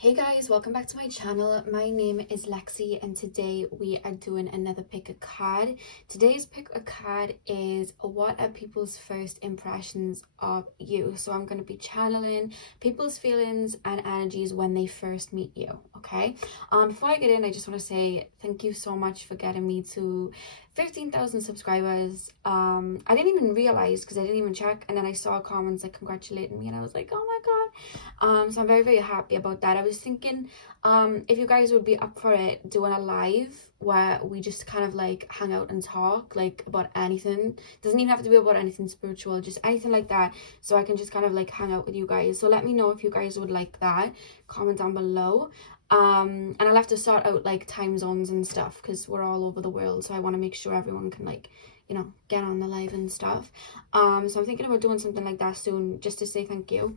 Hey guys, welcome back to my channel. My name is Lexi and today we are doing another pick a card. Today's pick a card is what are people's first impressions of you. So I'm going to be channeling people's feelings and energies when they first meet you, okay? Before I get in, I just want to say thank you so much for getting me to 15,000 subscribers. I didn't even realize because I didn't even check, and then I saw comments like congratulating me and I was like, oh my god. So I'm very happy about that. I was thinking if you guys would be up for it, doing a live where we just kind of like hang out and talk like about anything. Doesn't even have to be about anything spiritual, just anything like that, so I can just kind of like hang out with you guys. So let me know if you guys would like that. Comment down below. And I'll have to sort out like time zones and stuff because we're all over the world, so I want to make sure everyone can like, you know, get on the live and stuff. So I'm thinking about doing something like that soon, just to say thank you.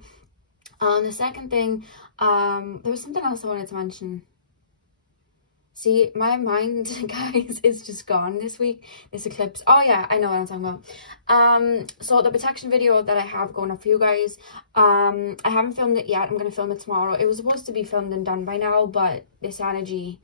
The second thing, there was something else I wanted to mention. See, my mind, guys, is just gone this week. This eclipse. Oh yeah, I know what I'm talking about. So the protection video that I have going up for you guys, I haven't filmed it yet. I'm gonna film it tomorrow. It was supposed to be filmed and done by now, but this energy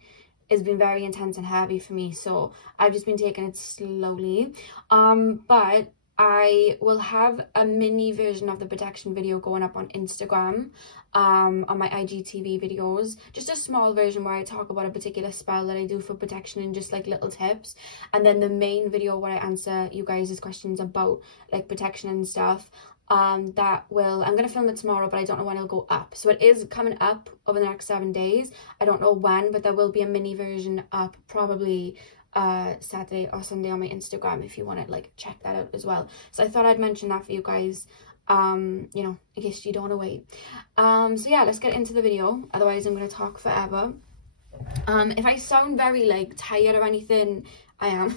has been very intense and heavy for me, so I've just been taking it slowly. But I will have a mini version of the protection video going up on Instagram, on my IGTV videos, just a small version where I talk about a particular spell that I do for protection and just like little tips, and then the main video where I answer you guys' questions about like protection and stuff. I'm gonna film it tomorrow, but I don't know when it'll go up, so it is coming up over the next 7 days. I don't know when, but there will be a mini version up probably Saturday or Sunday on my Instagram if you want to like check that out as well. So I thought I'd mention that for you guys, you know, in case you don't want to wait. So yeah, let's get into the video, otherwise I'm going to talk forever. If I sound very like tired or anything, I am.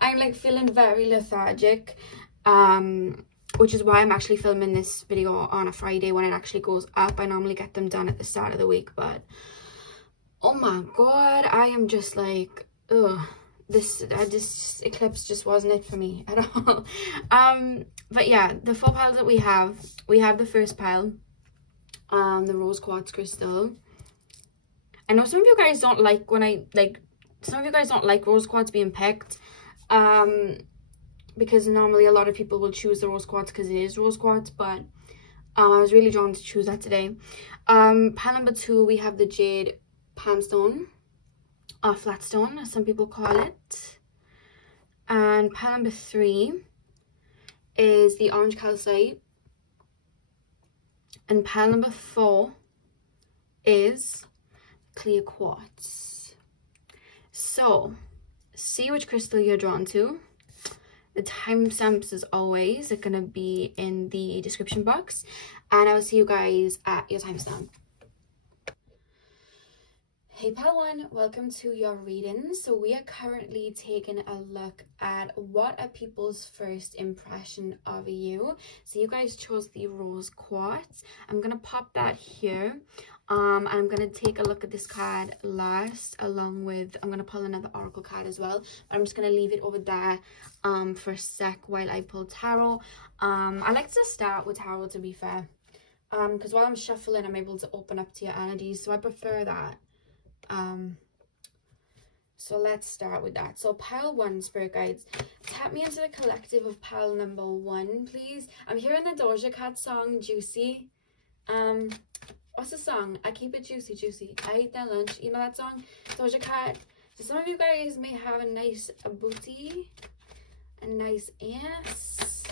I'm like feeling very lethargic, which is why I'm actually filming this video on a Friday when it actually goes up. I normally get them done at the start of the week, but oh my god, I am just like, ugh, this eclipse just wasn't it for me at all. But yeah, the 4 piles that we have the first pile, the rose quartz crystal. I know some of you guys don't like rose quartz being picked, because normally a lot of people will choose the rose quartz because it is rose quartz, but I was really drawn to choose that today. Pile number 2, we have the jade panstone, or flatstone as some people call it, and pile number 3 is the orange calcite, and pile number 4 is clear quartz. So see which crystal you're drawn to. The timestamps, as always, are going to be in the description box, and I will see you guys at your timestamp. Hey pile 1, welcome to your reading. So we are currently taking a look at what are people's first impression of you. So you guys chose the rose quartz. I'm going to pop that here. And I'm going to take a look at this card last, along with, I'm going to pull another oracle card as well. But I'm just going to leave it over there for a sec while I pull tarot. I like to start with tarot, to be fair, because while I'm shuffling, I'm able to open up to your energies, so I prefer that. So let's start with that. So pile 1, spirit guides, tap me into the collective of pile number 1, please. I'm hearing the Doja Cat song Juicy. What's the song? I keep it juicy, juicy. I eat that lunch. You know that song? Doja Cat. So some of you guys may have a nice booty, a nice ass.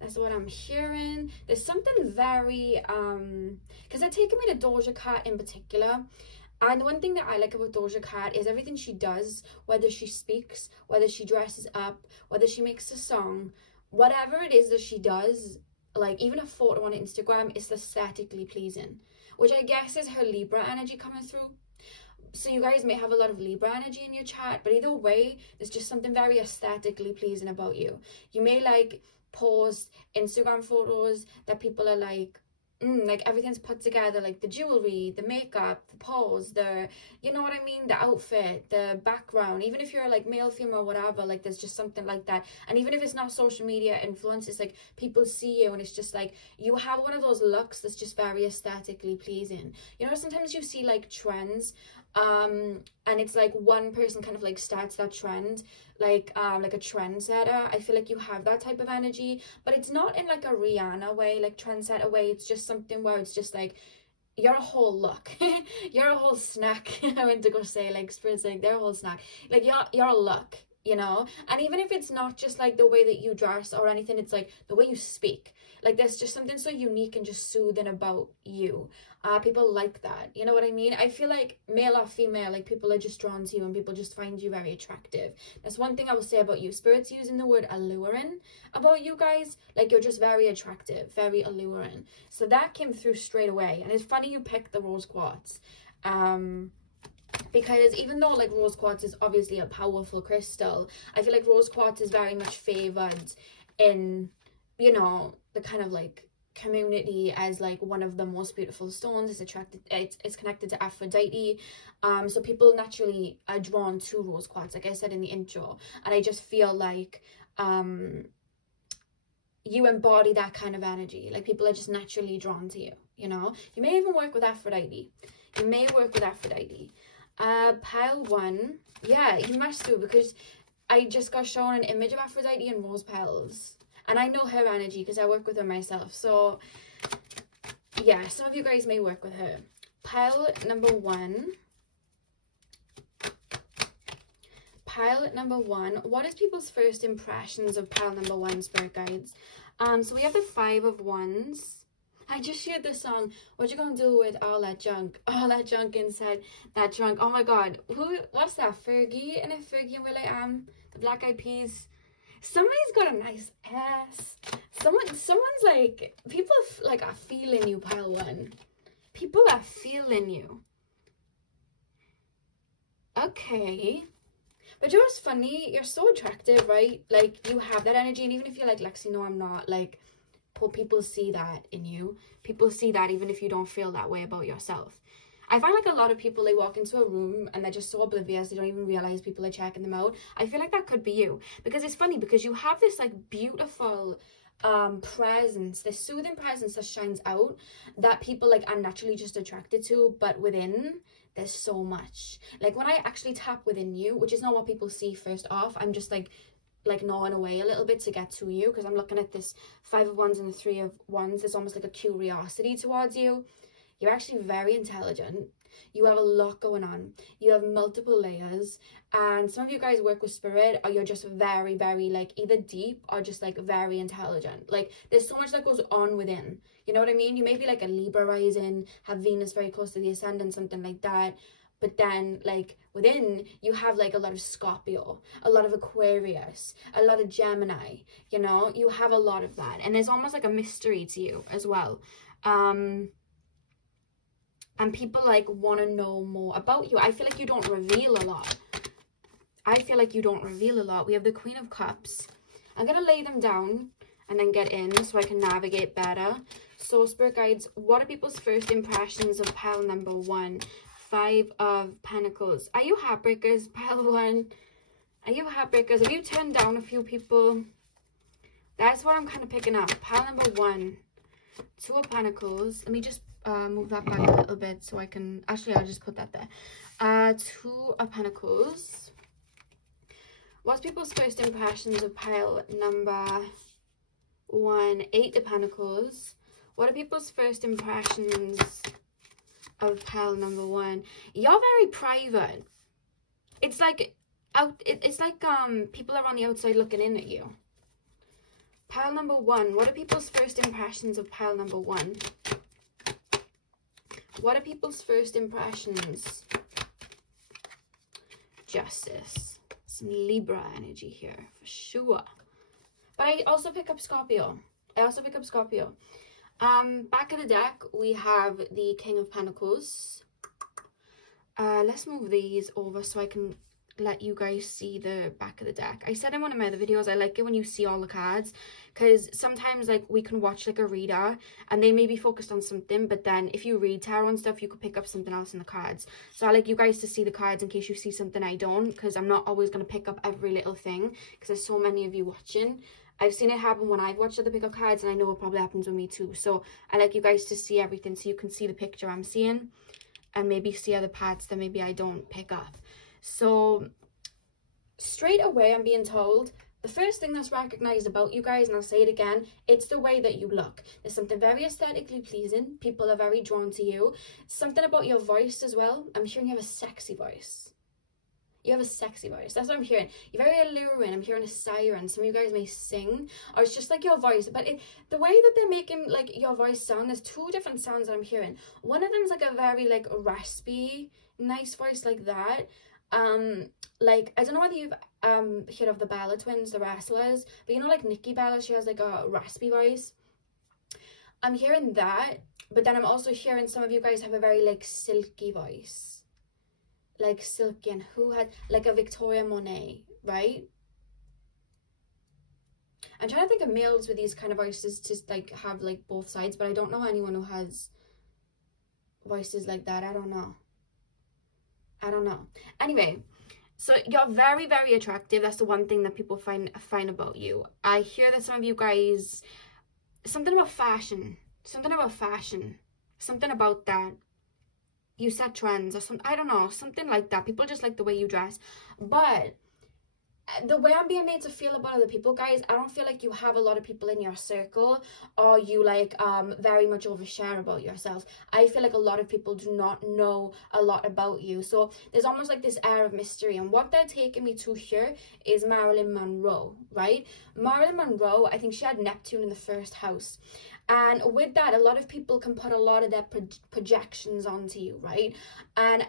That's what I'm hearing. There's something very, because they're taking me to Doja Cat in particular. And the one thing that I like about Doja Cat is everything she does, whether she speaks, whether she dresses up, whether she makes a song, whatever it is that she does, like even a photo on Instagram is aesthetically pleasing, which I guess is her Libra energy coming through. So you guys may have a lot of Libra energy in your chart, but either way, there's just something very aesthetically pleasing about you. You may like post Instagram photos that people are like, like everything's put together, like the jewelry, the makeup, the pose, the, you know what I mean, the outfit, the background. Even if you're like male, female, whatever, like there's just something like that. And even if it's not social media influence, it's like people see you and it's just like you have one of those looks that's just very aesthetically pleasing. You know, sometimes you see like trends, and it's like one person kind of like starts that trend, like a trendsetter. I feel like you have that type of energy, but it's not in like a Rihanna way, like trendsetter way. It's just something where it's just like you're a whole look. You're a whole snack. I went to go say like Spirit's like they're a whole snack. Like you're a look, you know. And even if it's not just like the way that you dress or anything, it's like the way you speak. Like there's just something so unique and just soothing about you. People like that, you know what I mean? I feel like male or female, like people are just drawn to you and people just find you very attractive. That's one thing I will say about you. Spirit's using the word alluring about you guys. Like you're just very attractive, very alluring. So that came through straight away. And it's funny you picked the rose quartz, because even though like rose quartz is obviously a powerful crystal, I feel like rose quartz is very much favored in, you know, the kind of like community as like one of the most beautiful stones. It's connected to Aphrodite, so people naturally are drawn to rose quartz, like I said in the intro. And I just feel like you embody that kind of energy. Like people are just naturally drawn to you, you know. You may even work with Aphrodite. You may work with Aphrodite. Pile 1, yeah, you must do, because I just got shown an image of Aphrodite and rose petals. And I know her energy because I work with her myself. So, yeah, some of you guys may work with her. Pile number 1. Pile number 1. What is people's first impressions of pile number 1, spirit guides? So we have the 5 of Wands. I just shared the song, What You Gonna Do With All That Junk? All that junk inside that trunk. Oh my god. What's that? Fergie? And if Fergie and will.i.am? The Black Eyed Peas? Somebody's got a nice ass. Someone's like, people like are feeling you, pile 1. People are feeling you. Okay. But you know what's funny? You're so attractive, right? Like you have that energy, and even if you're like, Lexi, no, I'm not, like, people see that in you. People see that even if you don't feel that way about yourself. I find like a lot of people, they walk into a room and they're just so oblivious, they don't even realize people are checking them out. I feel like that could be you, because it's funny, because you have this like beautiful presence, this soothing presence that shines out, that people like are naturally just attracted to. But within, there's so much. Like when I actually tap within you, which is not what people see first off, I'm just like gnawing away a little bit to get to you, because I'm looking at this 5 of Wands and the 3 of Wands. There's almost like a curiosity towards you. You're actually very intelligent. You have a lot going on. You have multiple layers. And some of you guys work with spirit, or you're just very, very like either deep or just like very intelligent. Like there's so much that goes on within. You know what I mean? You may be like a Libra rising, have Venus very close to the ascendant, something like that. But then like within, you have like a lot of Scorpio, a lot of Aquarius, a lot of Gemini, you know, you have a lot of that. And there's almost like a mystery to you as well. And people like want to know more about you. I feel like you don't reveal a lot. I feel like you don't reveal a lot. We have the Queen of Cups. I'm going to lay them down and then get in so I can navigate better. So spirit guides, what are people's first impressions of pile number 1? 5 of Pentacles. Are you heartbreakers, pile 1? Are you heartbreakers? Have you turned down a few people? That's what I'm kind of picking up. Pile number 1. 2 of Pentacles. Let me just move that back a little bit so I can, actually I'll just put that there. 2 of Pentacles. What's people's first impressions of pile number 1? 8 of Pentacles. What are people's first impressions of pile number 1? You're very private. It's like it's like people are on the outside looking in at you. Pile number 1. What are people's first impressions of pile number 1? What are people's first impressions? Justice. Some Libra energy here for sure. But I also pick up Scorpio. Back of the deck, we have the King of Pentacles. Let's move these over so I can let you guys see the back of the deck. I said in one of my other videos, I like it when you see all the cards, because sometimes like we can watch like a reader and they may be focused on something, but then if you read tarot and stuff, you could pick up something else in the cards. So I like you guys to see the cards in case you see something I don't, because I'm not always going to pick up every little thing, because there's so many of you watching. I've seen it happen when I've watched other pick up cards, and I know it probably happens with me too. So I like you guys to see everything so you can see the picture I'm seeing and maybe see other parts that maybe I don't pick up. So straight away I'm being told the first thing that's recognized about you guys, and I'll say it again, it's the way that you look. There's something very aesthetically pleasing. People are very drawn to you. Something about your voice as well. I'm hearing you have a sexy voice. You have a sexy voice. That's what I'm hearing. You're very alluring. I'm hearing a siren. Some of you guys may sing, or it's just like your voice. But the way that they're making like your voice sound, there's two different sounds that I'm hearing. One of them's like a very like raspy, nice voice like that. Like I don't know whether you've heard of the Bella twins, the wrestlers, but you know, like Nikki Bella, she has like a raspy voice. I'm hearing that, but then I'm also hearing some of you guys have a very like silky voice, like silky, and who had like a Victoria Monet, right? I'm trying to think of males with these kind of voices to like have like both sides, but I don't know anyone who has voices like that. I don't know. Anyway, so you're very, very attractive. That's the one thing that people find about you. I hear that some of you guys, something about fashion, something about that. You set trends or something, I don't know, something like that. People just like the way you dress. But the way I'm being made to feel about other people, guys, I don't feel like you have a lot of people in your circle, or you like very much overshare about yourself. I feel like a lot of people do not know a lot about you. So there's almost like this air of mystery, and what they're taking me to here is Marilyn Monroe, right? Marilyn Monroe, I think she had Neptune in the first house. And with that, a lot of people can put a lot of their projections onto you, right? And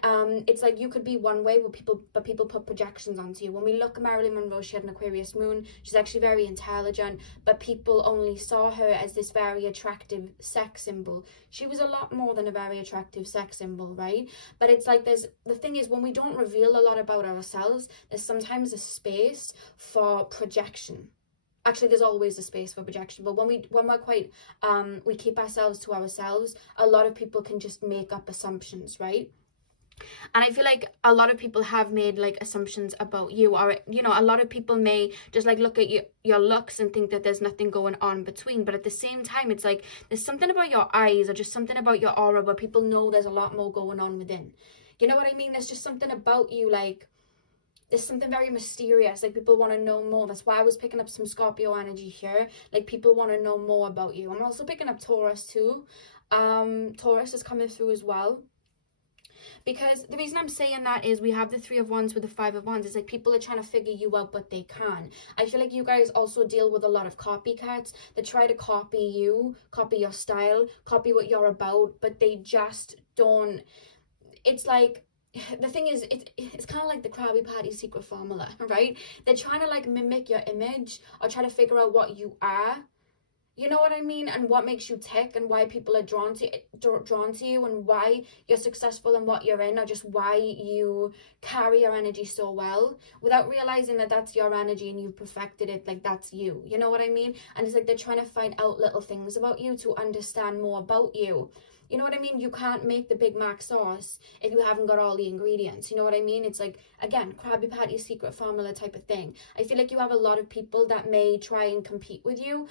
it's like you could be one way, but people put projections onto you. When we look at Marilyn Monroe, she had an Aquarius moon. She's actually very intelligent, but people only saw her as this very attractive sex symbol. She was a lot more than a very attractive sex symbol, right? But it's like the thing is, when we don't reveal a lot about ourselves, there's sometimes a space for projection. Actually, there's always a space for projection, but when we're quite we keep ourselves to ourselves, a lot of people can just make up assumptions, right? And I feel like a lot of people have made like assumptions about you, or you know, a lot of people may just like look at your looks and think that there's nothing going on between, but at the same time it's like there's something about your eyes or just something about your aura where people know there's a lot more going on within. You know what I mean? There's just something about you, like there's something very mysterious, like people want to know more. That's why I was picking up some Scorpio energy here, like people want to know more about you. I'm also picking up Taurus too. Taurus is coming through as well, because the reason I'm saying that is we have the 3 of Wands with the 5 of Wands. It's like people are trying to figure you out, but they can. I feel like you guys also deal with a lot of copycats that try to copy you, copy your style, copy what you're about, but they just don't. It's like, the thing is, it's kind of like the Krabby Patty secret formula, right? They're trying to like mimic your image or try to figure out what you are. You know what I mean? And what makes you tick, and why people are drawn to you, and why you're successful and what you're in, or just why you carry your energy so well without realizing that that's your energy and you've perfected it, like that's you. You know what I mean? And it's like they're trying to find out little things about you to understand more about you. You know what I mean? You can't make the Big Mac sauce if you haven't got all the ingredients. You know what I mean? It's like, again, Krabby Patty secret formula type of thing. I feel like you have a lot of people that may try and compete with you,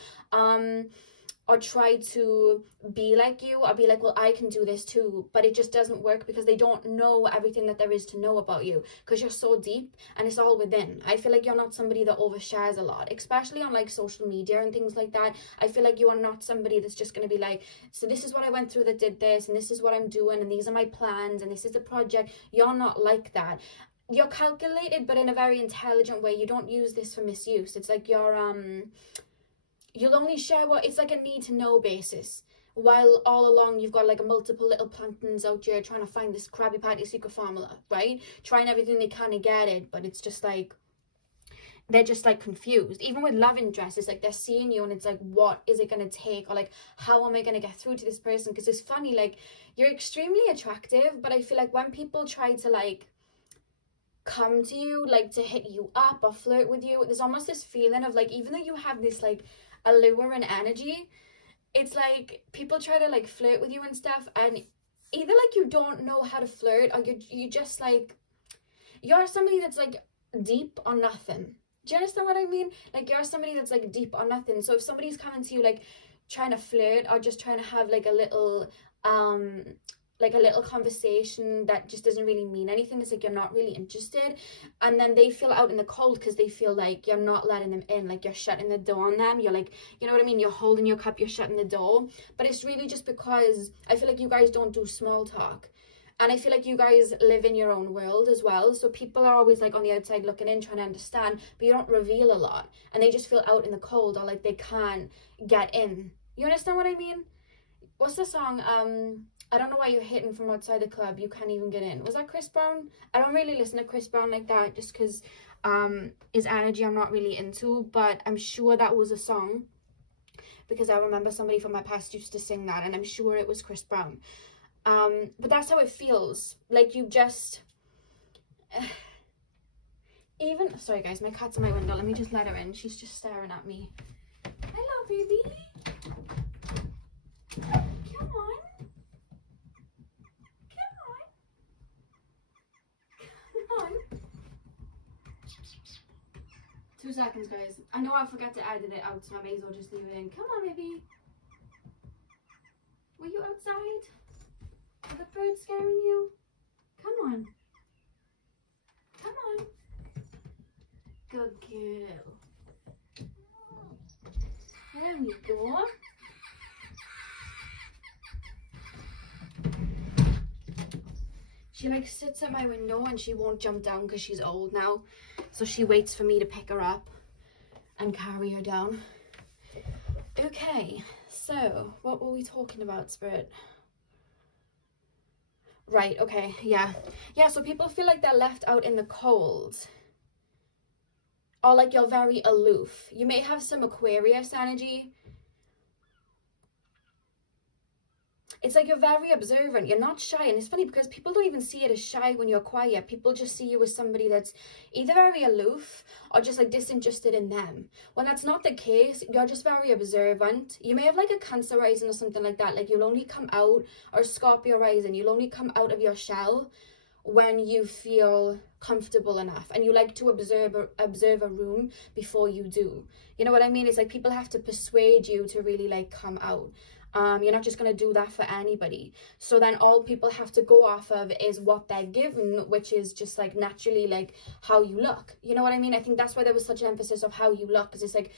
or try to be like you, or be like, well, I can do this too, but it just doesn't work because they don't know everything that there is to know about you, because you're so deep and it's all within. I feel like you're not somebody that overshares a lot, especially on like social media and things like that. I feel like you are not somebody that's just going to be like, so this is what I went through that did this, and this is what I'm doing, and these are my plans, and this is the project. You're not like that. You're calculated, but in a very intelligent way. You don't use this for misuse. It's like you'll only share what it's like a need to know basis, while all along you've got like a multiple little planktons out here trying to find this Krabby Patty secret formula, right? Trying everything they can to get it, but it's just like they're just like confused. Even with love interests, it's like they're seeing you and it's like, what is it going to take, or like, how am I going to get through to this person? Because it's funny, like, you're extremely attractive, but I feel like when people try to like come to you, like to hit you up or flirt with you. There's almost this feeling of like, even though you have this like allure and energy, it's like people try to like flirt with you and stuff, and either like you don't know how to flirt, or you just like, you're somebody that's like deep or nothing. Do you understand what I mean? Like, you're somebody that's like deep or nothing. So if somebody's coming to you like trying to flirt or just trying to have like a little conversation that just doesn't really mean anything, it's like you're not really interested, and then they feel out in the cold because they feel like you're not letting them in, like you're shutting the door on them. You're like, you know what I mean, you're holding your cup, you're shutting the door. But it's really just because I feel like you guys don't do small talk, and I feel like you guys live in your own world as well. So people are always like on the outside looking in, trying to understand, but you don't reveal a lot, and they just feel out in the cold, or like they can't get in. You understand what I mean? What's the song? I don't know why you're hitting from outside the club, you can't even get in. Was that Chris Brown? I don't really listen to Chris Brown like that, just because his energy I'm not really into, but I'm sure that was a song, because I remember somebody from my past used to sing that, and I'm sure it was Chris Brown. But that's how it feels. Like you just even, sorry guys, my cat's in my window, let me just let her in, she's just staring at me. Hello baby, come on. 2 seconds, guys. I know I'll forget to edit it out, so I may as well just leave it in. Come on, baby. Were you outside? Are the birds scaring you? Come on. Come on. Good girl. There we go. She like sits at my window and she won't jump down because she's old now. So she waits for me to pick her up and carry her down. Okay, so what were we talking about, Spirit? Right, okay, yeah. Yeah, so people feel like they're left out in the cold. Or like you're very aloof. You may have some Aquarius energy. It's like you're very observant, you're not shy, and it's funny because people don't even see it as shy when you're quiet. People just see you as somebody that's either very aloof or just like disinterested in them. When that's not the case, you're just very observant. You may have like a Cancer rising or something like that, like you'll only come out, or Scorpio rising, you'll only come out of your shell when you feel comfortable enough, and you like to observe a room before you do. You know what I mean? It's like people have to persuade you to really like come out. You're not just going to do that for anybody. So then all people have to go off of is what they're given, which is just like naturally like how you look. You know what I mean? I think that's why there was such an emphasis of how you look, because it's like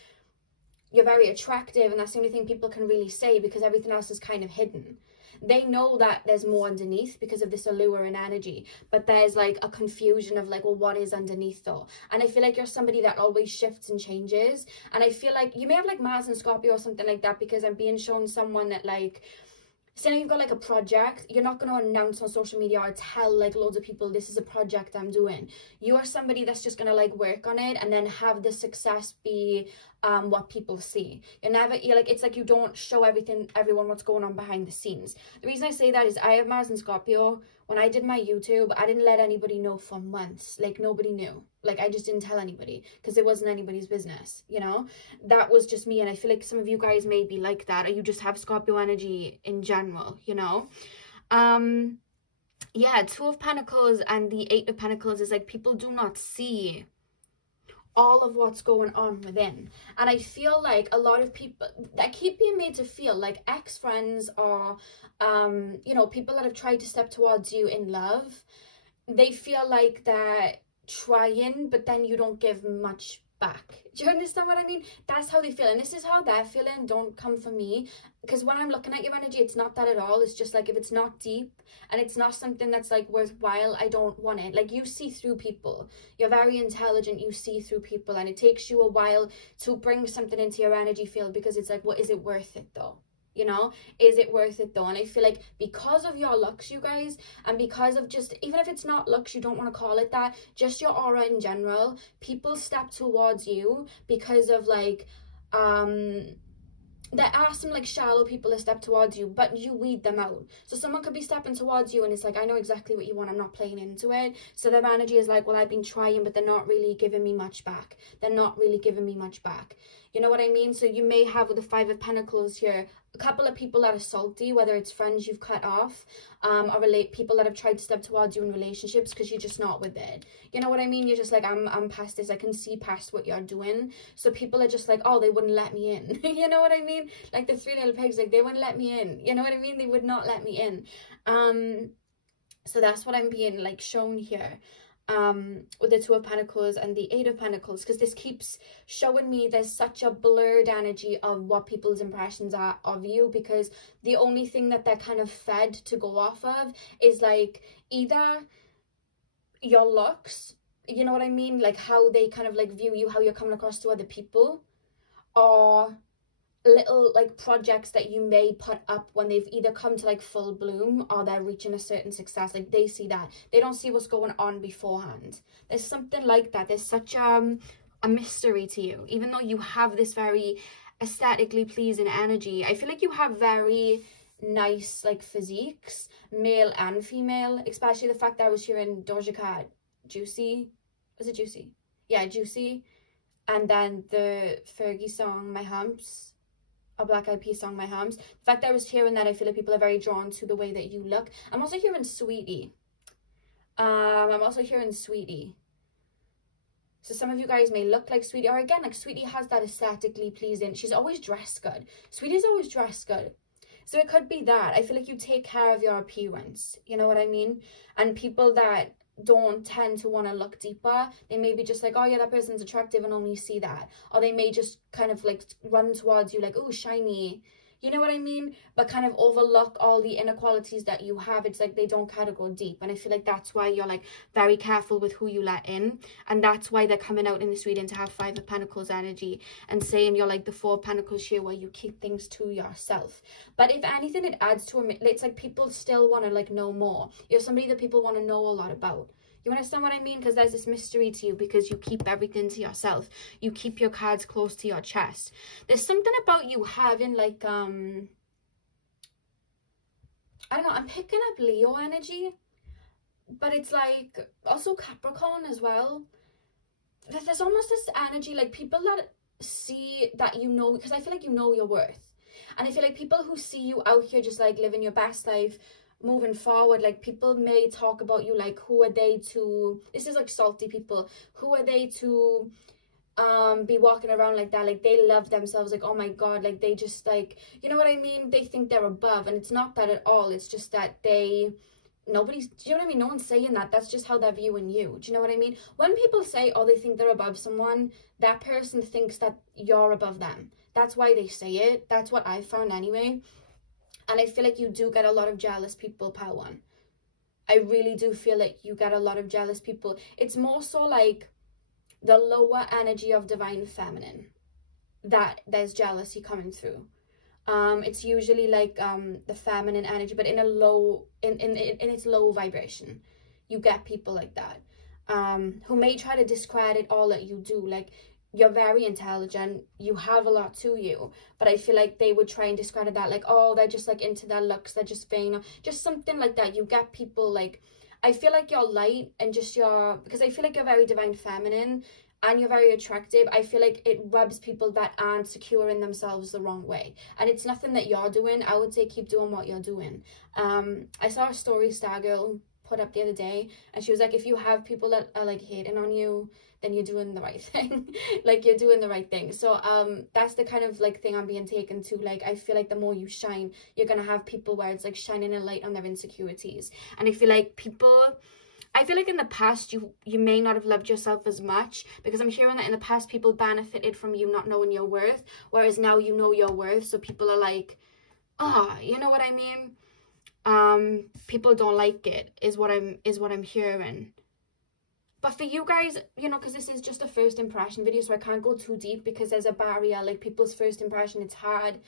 you're very attractive, and that's the only thing people can really say, because everything else is kind of hidden. They know that there's more underneath because of this allure and energy, but there's like a confusion of like, well, what is underneath though? And I feel like you're somebody that always shifts and changes, and I feel like you may have like Mars and Scorpio or something like that, because I'm being shown someone that like, say you've got like a project, you're not going to announce on social media or tell like loads of people this is a project I'm doing. You are somebody that's just going to like work on it and then have the success be what people see. You're like, it's like you don't show everyone what's going on behind the scenes. The reason I say that is I have Mars and Scorpio. When I did my YouTube, I didn't let anybody know for months. Like nobody knew. Like I just didn't tell anybody because it wasn't anybody's business, you know? That was just me, and I feel like some of you guys may be like that, or you just have Scorpio energy in general, you know? Yeah, Two of Pentacles and the Eight of Pentacles is like people do not see all of what's going on within. And I feel like a lot of people that keep being made to feel like ex-friends or you know, people that have tried to step towards you in love, they feel like they're trying, but then you don't give much back. Do you understand what I mean? That's how they feel, and this is how they're feeling. Don't come for me, because when I'm looking at your energy, it's not that at all. It's just like if it's not deep and it's not something that's like worthwhile, I don't want it. Like you see through people, you're very intelligent, you see through people, and it takes you a while to bring something into your energy field, because it's like, what is it worth it though? You know, is it worth it though? And I feel like because of your looks, you guys, and because of just, even if it's not looks, you don't want to call it that, just your aura in general, people step towards you because of like there are some like shallow people that step towards you, but you weed them out. So someone could be stepping towards you and it's like, I know exactly what you want, I'm not playing into it. So their energy is like, well, I've been trying, but they're not really giving me much back. They're not really giving me much back. You know what I mean? So you may have with the Five of Pentacles here, a couple of people that are salty, whether it's friends you've cut off, or people that have tried to step towards you in relationships because you're just not with it. You know what I mean? You're just like, I'm past this. I can see past what you're doing. So people are just like, oh, they wouldn't let me in. You know what I mean? Like the Three Little Pigs, like they wouldn't let me in. You know what I mean? They would not let me in. So that's what I'm being like shown here. With the Two of Pentacles and the Eight of Pentacles, because this keeps showing me there's such a blurred energy of what people's impressions are of you, because the only thing that they're kind of fed to go off of is like either your looks, you know what I mean, like how they kind of like view you, how you're coming across to other people, or little like projects that you may put up when they've either come to like full bloom or they're reaching a certain success. Like they see that, they don't see what's going on beforehand. There's something like that. There's such a mystery to you, even though you have this very aesthetically pleasing energy. I feel like you have very nice like physiques, male and female, especially the fact that I was hearing Doja Cat Juicy, was it Juicy? Yeah, Juicy. And then the Fergie song My Humps, a Black Eyed Peas song, My Humps. The fact that I was hearing that, I feel like people are very drawn to the way that you look. I'm also hearing Sweetie. I'm also hearing Sweetie. So some of you guys may look like Sweetie, or again, like Sweetie has that aesthetically pleasing. She's always dressed good. Sweetie's always dressed good. So it could be that. I feel like you take care of your appearance. You know what I mean? And people that don't tend to want to look deeper, they may be just like, oh yeah, that person's attractive and only see that. Or they may just kind of like run towards you like, oh, shiny. You know what I mean? But kind of overlook all the inequalities that you have. It's like they don't kind of go deep. And I feel like that's why you're like very careful with who you let in. And that's why they're coming out in this reading to have Five of Pentacles energy and saying you're like the Four of Pentacles here, where you keep things to yourself. But if anything, it adds to it's like people still want to like know more. You're somebody that people want to know a lot about. You understand what I mean? Because there's this mystery to you, because you keep everything to yourself. You keep your cards close to your chest. There's something about you having like, I don't know, I'm picking up Leo energy, but it's like also Capricorn as well. There's almost this energy, like people that see that you know, because I feel like you know your worth. And I feel like people who see you out here just like living your best life, moving forward, like people may talk about you like, who are they to, this is like salty people, who are they to be walking around like that, like they love themselves, like oh my god, like they just like, you know what I mean, they think they're above. And it's not that at all. It's just that nobody's, do you know what I mean, no one's saying that. That's just how they're viewing you. Do you know what I mean? When people say, oh, they think they're above someone, that person thinks that you're above them. That's why they say it. That's what I found anyway. And I feel like you do get a lot of jealous people, pile one. I really do feel like you get a lot of jealous people. It's more so like the lower energy of divine feminine that there's jealousy coming through. It's usually like the feminine energy, but in a low, in its low vibration. You get people like that, who may try to discredit all that you do. Like, you're very intelligent, you have a lot to you, but I feel like they would try and discredit that, like, oh, they're just like into their looks, they're just vain, or just something like that. You get people like, I feel like you're light and just because I feel like you're very divine feminine and you're very attractive. I feel like it rubs people that aren't secure in themselves the wrong way. And it's nothing that you're doing. I would say keep doing what you're doing. I saw a story Stargirl put up the other day, and she was like, if you have people that are like hating on you, then you're doing the right thing. Like, you're doing the right thing. So that's the kind of like thing I'm being taken to. Like, I feel like the more you shine, you're gonna have people where it's like shining a light on their insecurities. And I feel like in the past you may not have loved yourself as much, because I'm hearing that in the past people benefited from you not knowing your worth, whereas now you know your worth. So people are like, oh, you know what I mean? People don't like it, is what I'm hearing. But for you guys, you know, because this is just a first impression video, so I can't go too deep because there's a barrier. Like, people's first impression, it's hard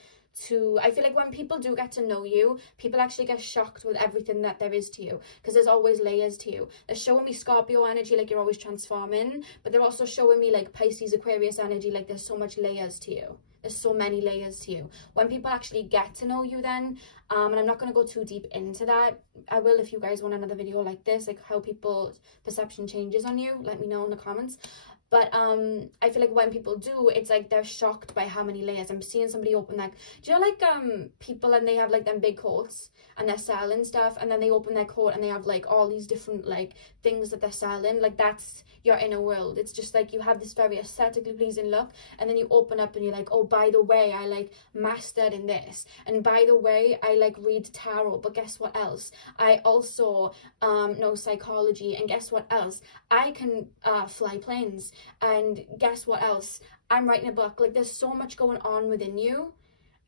to, I feel like when people do get to know you, people actually get shocked with everything that there is to you, because there's always layers to you. They're showing me Scorpio energy, like you're always transforming, but they're also showing me like Pisces, Aquarius energy, like there's so much layers to you. There's so many layers to you. When people actually get to know you then, and I'm not going to go too deep into that. I will if you guys want another video like this, like how people's perception changes on you. Let me know in the comments. But I feel like when people do, it's like they're shocked by how many layers. I'm seeing somebody open, like, do you know, like people, and they have like them big coats and they're selling stuff, and then they open their coat and they have like all these different like things that they're selling. Like, that's your inner world. It's just like you have this very aesthetically pleasing look, and then you open up and you're like, oh, by the way, I like mastered in this, and by the way, I like read tarot, but guess what else? I also know psychology, and guess what else? I can fly planes, and guess what else? I'm writing a book. Like, there's so much going on within you.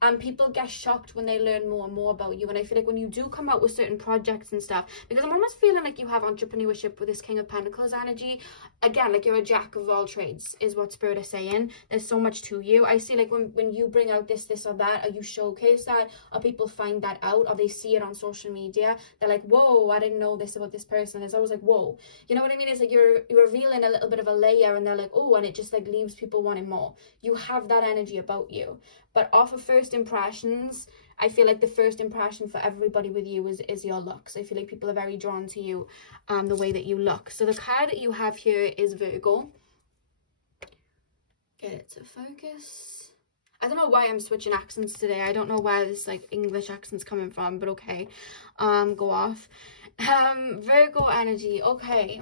And people get shocked when they learn more and more about you. And I feel like when you do come out with certain projects and stuff, because I'm almost feeling like you have entrepreneurship with this King of Pentacles energy. Again, like you're a jack of all trades is what Spirit is saying. There's so much to you. I see like when you bring out this or that, or you showcase that, or people find that out, or they see it on social media, they're like, whoa, I didn't know this about this person. It's always like, whoa. You know what I mean? It's like you're revealing a little bit of a layer, and they're like, oh, and it just like leaves people wanting more. You have that energy about you. But off of first impressions, I feel like the first impression for everybody with you is your looks. I feel like people are very drawn to you, the way that you look. So the card that you have here is Virgo. Get it to focus. I don't know why I'm switching accents today. I don't know where this like English accent's coming from, but okay. Go off. Virgo energy. Okay.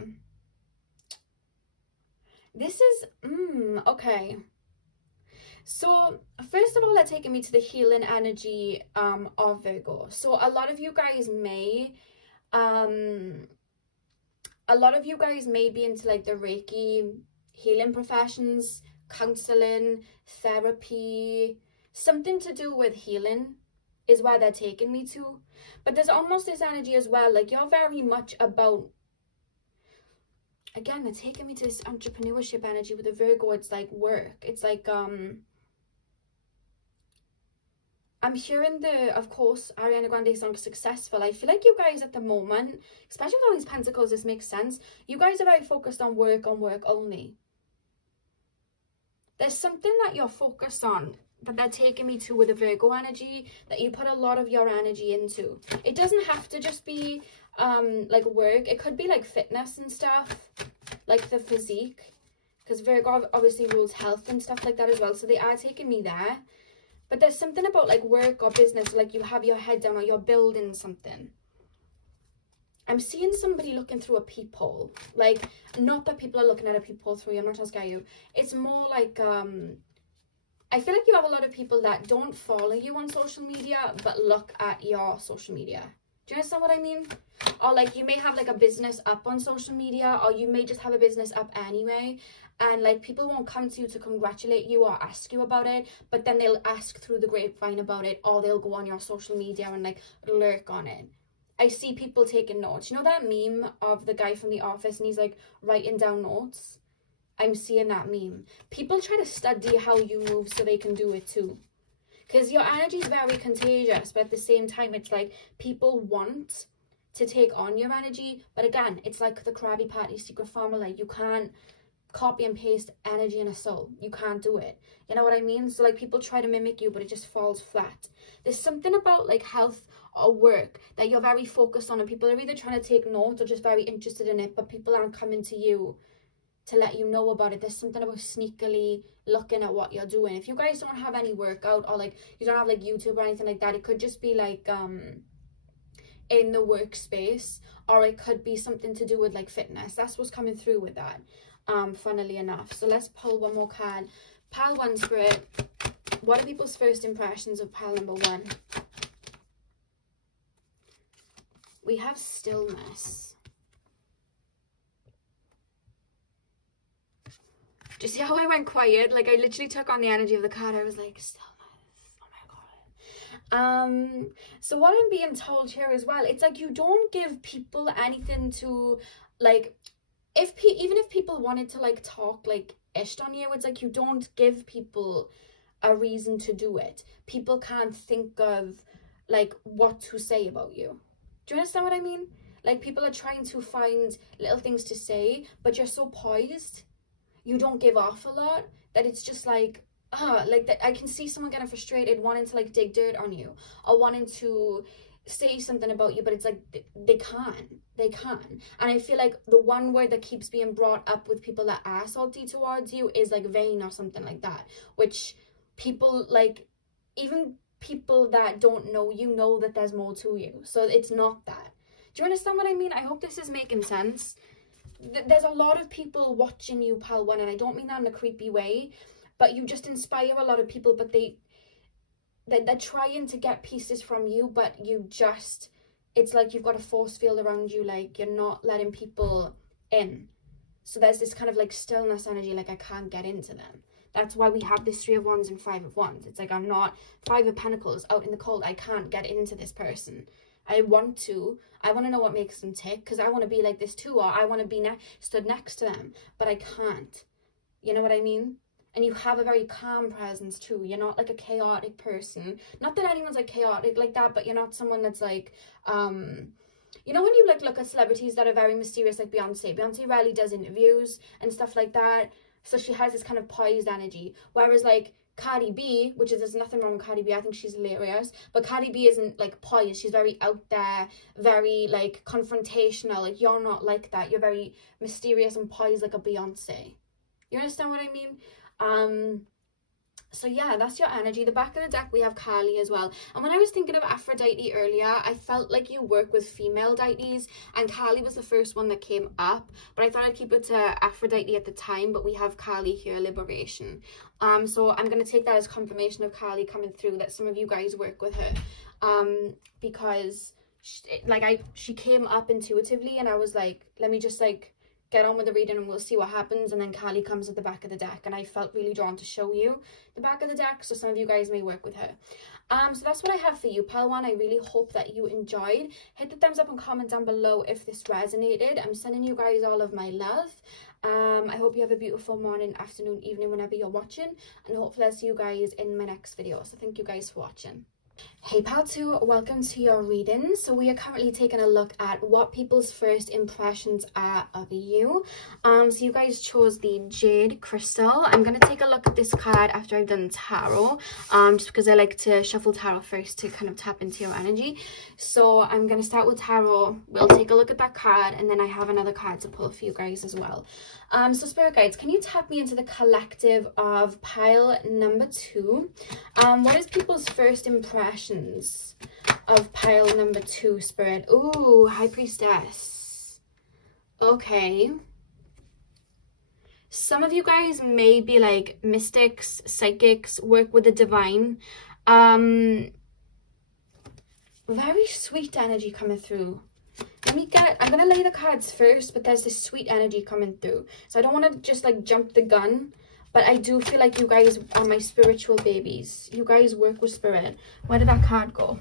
This is okay. So first of all, they're taking me to the healing energy of Virgo. So a lot of you guys may be into like the Reiki healing professions, counseling, therapy, something to do with healing is where they're taking me to. But there's almost this energy as well, like you're very much about, again, they're taking me to this entrepreneurship energy with the Virgo. It's like work. It's like I'm hearing of course, Ariana Grande song Successful. I feel like you guys at the moment, especially with all these pentacles, this makes sense. You guys are very focused on work only. There's something that you're focused on that they're taking me to with the Virgo energy, that you put a lot of your energy into. It doesn't have to just be like work. It could be like fitness and stuff, like the physique, because Virgo obviously rules health and stuff like that as well. So they are taking me there. But there's something about like work or business, like you have your head down or you're building something. I'm seeing somebody looking through a peephole. Like, not that people are looking at a peephole through you. I'm not trying to scare you. It's more like, I feel like you have a lot of people that don't follow you on social media, but look at your social media. Do you understand what I mean? Or like you may have like a business up on social media, or you may just have a business up anyway. And like people won't come to you to congratulate you or ask you about it, but then they'll ask through the grapevine about it, or they'll go on your social media and like lurk on it. I see people taking notes. You know that meme of the guy from The Office and he's like writing down notes? I'm seeing that meme. People try to study how you move so they can do it too. Because your energy is very contagious, but at the same time, it's like people want to take on your energy. But again, it's like the Krabby Patty secret formula. You can't copy and paste energy in a soul. You can't do it. You know what I mean? So like people try to mimic you, but it just falls flat. There's something about like health or work that you're very focused on, and people are either trying to take notes or just very interested in it, but people aren't coming to you to let you know about it. There's something about sneakily looking at what you're doing. If you guys don't have any workout, or like you don't have like YouTube or anything like that, it could just be like in the workspace, or it could be something to do with like fitness. That's what's coming through with that, funnily enough. So let's pull one more card. Pile 1, Spirit. What are people's first impressions of pile number 1? We have stillness. Do you see how I went quiet? Like I literally took on the energy of the card. I was like, stillness. Oh my god. So what I'm being told here as well, it's like you don't give people anything to, like, even if people wanted to like talk like ish on you, it's like you don't give people a reason to do it. People can't think of like what to say about you. Do you understand what I mean? Like people are trying to find little things to say, but you're so poised, you don't give off a lot, that it's just like like that. I can see someone getting frustrated, wanting to like dig dirt on you, or wanting to say something about you, but it's like they can't. And I feel like the one word that keeps being brought up with people that are salty towards you is like vain or something like that, which people like, even people that don't know you know that there's more to you, so it's not that. Do you understand what I mean? I hope this is making sense. There's a lot of people watching you, pal one, and I don't mean that in a creepy way, but you just inspire a lot of people, but they're trying to get pieces from you, but you just, it's like you've got a force field around you, like you're not letting people in. So there's this kind of like stillness energy, like I can't get into them. That's why we have this 3 of Wands and 5 of Wands. It's like I'm not 5 of Pentacles out in the cold. I can't get into this person. I want to know what makes them tick, because I want to be like this too, or I want to be stood next to them, but I can't. You know what I mean? And you have a very calm presence too. You're not like a chaotic person. Not that anyone's like chaotic like that, but you're not someone that's like, you know when you like look at celebrities that are very mysterious, like Beyonce. Beyonce rarely does interviews and stuff like that. So she has this kind of poised energy. Whereas like Cardi B, which is, there's nothing wrong with Cardi B, I think she's hilarious, but Cardi B isn't like poised. She's very out there, very like confrontational. Like you're not like that. You're very mysterious and poised like a Beyonce. You understand what I mean? So yeah, that's your energy. The back of the deck we have Kali as well. And when I was thinking of Aphrodite earlier, I felt like you work with female deities, and Kali was the first one that came up, but I thought I'd keep it to Aphrodite at the time. But we have Kali here, liberation. So I'm going to take that as confirmation of Kali coming through, that some of you guys work with her, because she came up intuitively, and I was like, let me just like get on with the reading and we'll see what happens. And then Kali comes at the back of the deck, and I felt really drawn to show you the back of the deck, so some of you guys may work with her. So that's what I have for you, Palawan. I really hope that you enjoyed. Hit the thumbs up and comment down below if this resonated. I'm sending you guys all of my love. I hope you have a beautiful morning, afternoon, evening, whenever you're watching, and hopefully I'll see you guys in my next video. So thank you guys for watching. Hey pal 2, welcome to your reading. So we are currently taking a look at what people's first impressions are of you. So you guys chose the Jade Crystal. I'm going to take a look at this card after I've done tarot, just because I like to shuffle tarot first to kind of tap into your energy. So I'm going to start with tarot. We'll take a look at that card, and then I have another card to pull for you guys as well. So spirit guides, can you tap me into the collective of pile number 2? What is people's first impressions of pile number 2, spirit? Ooh, High Priestess. Okay. Some of you guys may be like mystics, psychics, work with the divine. Very sweet energy coming through. I'm gonna lay the cards first, but there's this sweet energy coming through, so I don't want to just like jump the gun, but I do feel like you guys are my spiritual babies. You guys work with spirit. Where did that card go?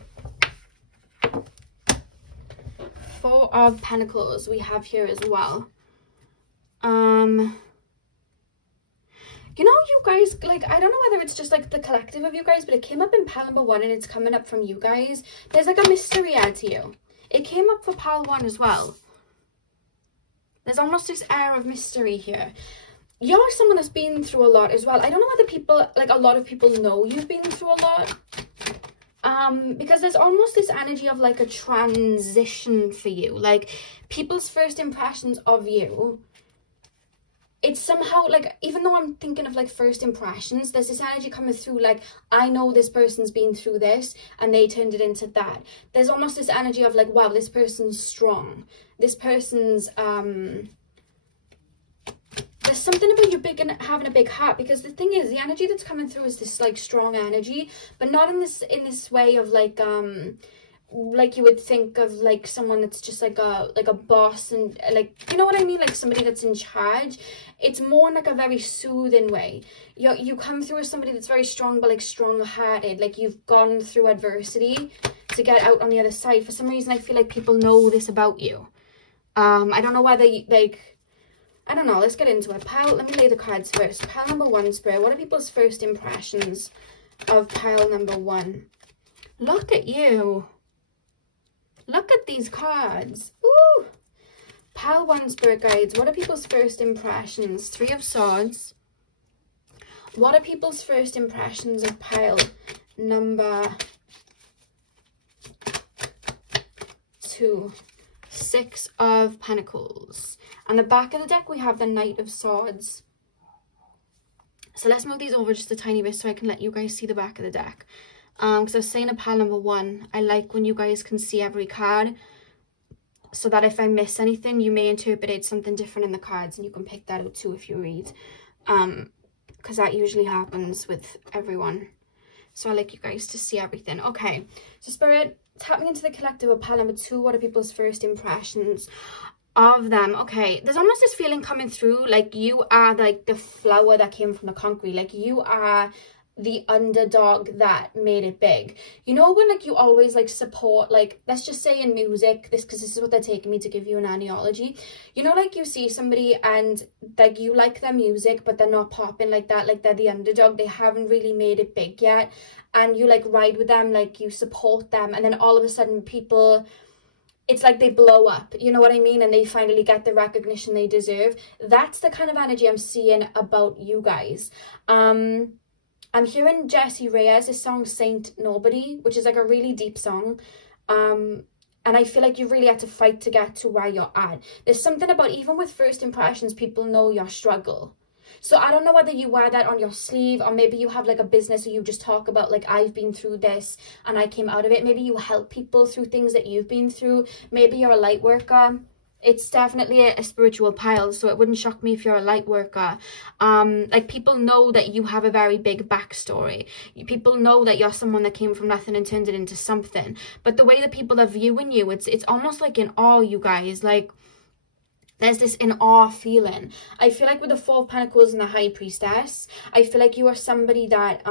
4 of Pentacles we have here as well. You know, you guys, like, I don't know whether it's just like the collective of you guys, but it came up in pile number 1 and it's coming up from you guys. There's like a mystery add to you. It came up for pile 1 as well. There's almost this air of mystery here. You're someone that's been through a lot as well. I don't know whether people, like a lot of people know you've been through a lot. Because there's almost this energy of like a transition for you. Like people's first impressions of you, it's somehow like, even though I'm thinking of like first impressions, there's this energy coming through like, I know this person's been through this and they turned it into that. There's almost this energy of like, wow, this person's strong. This person's, there's something about you big and having a big heart, because the thing is, the energy that's coming through is this like strong energy, but not in this way of like you would think of like someone that's just like a boss, and like, you know what I mean, like somebody that's in charge. It's more in like a very soothing way. You come through as somebody that's very strong, but like strong-hearted, like you've gone through adversity to get out on the other side. For some reason I feel like people know this about you. I don't know whether like, I don't know, let's get into it. Let me lay the cards first. Pile number 1, spirit, what are people's first impressions of pile number 1? Look at you. Look at these cards. Ooh. Pile 1, spirit guides, what are people's first impressions? 3 of Swords. What are people's first impressions of pile number 2? 6 of Pentacles. On the back of the deck, we have the Knight of Swords. So let's move these over just a tiny bit so I can let you guys see the back of the deck. Because I was saying in pile number 1, I like when you guys can see every card, so that if I miss anything, you may interpret it something different in the cards, and you can pick that out too if you read. Because that usually happens with everyone. So I like you guys to see everything. Okay, so Spirit, tap me into the collective of pile number 2. What are people's first impressions of them? Okay, there's almost this feeling coming through like you are like the flower that came from the concrete, like you are the underdog that made it big. You know, when like you always like support, like let's just say in music, this because this is what they're taking me to give you an analogy, you know, like you see somebody and like you like their music but they're not popping like that, like they're the underdog, they haven't really made it big yet, and you like ride with them, like you support them, and then all of a sudden people, it's like they blow up, you know what I mean, and they finally get the recognition they deserve. That's the kind of energy I'm seeing about you guys. I'm hearing Jessie Reyes' song Saint Nobody, which is like a really deep song. And I feel like you really had to fight to get to where you're at. There's something about, even with first impressions, people know your struggle. So I don't know whether you wear that on your sleeve, or maybe you have like a business where you just talk about like, I've been through this and I came out of it. Maybe you help people through things that you've been through. Maybe you're a light worker. It's definitely a spiritual pile, so it wouldn't shock me if you're a light worker. Like people know that you have a very big backstory. People know that you're someone that came from nothing and turned it into something. But the way that people are viewing you, it's almost like in awe, you guys. Like there's this in awe feeling. I feel like with the Four of Pentacles and the High Priestess, I feel like you are somebody that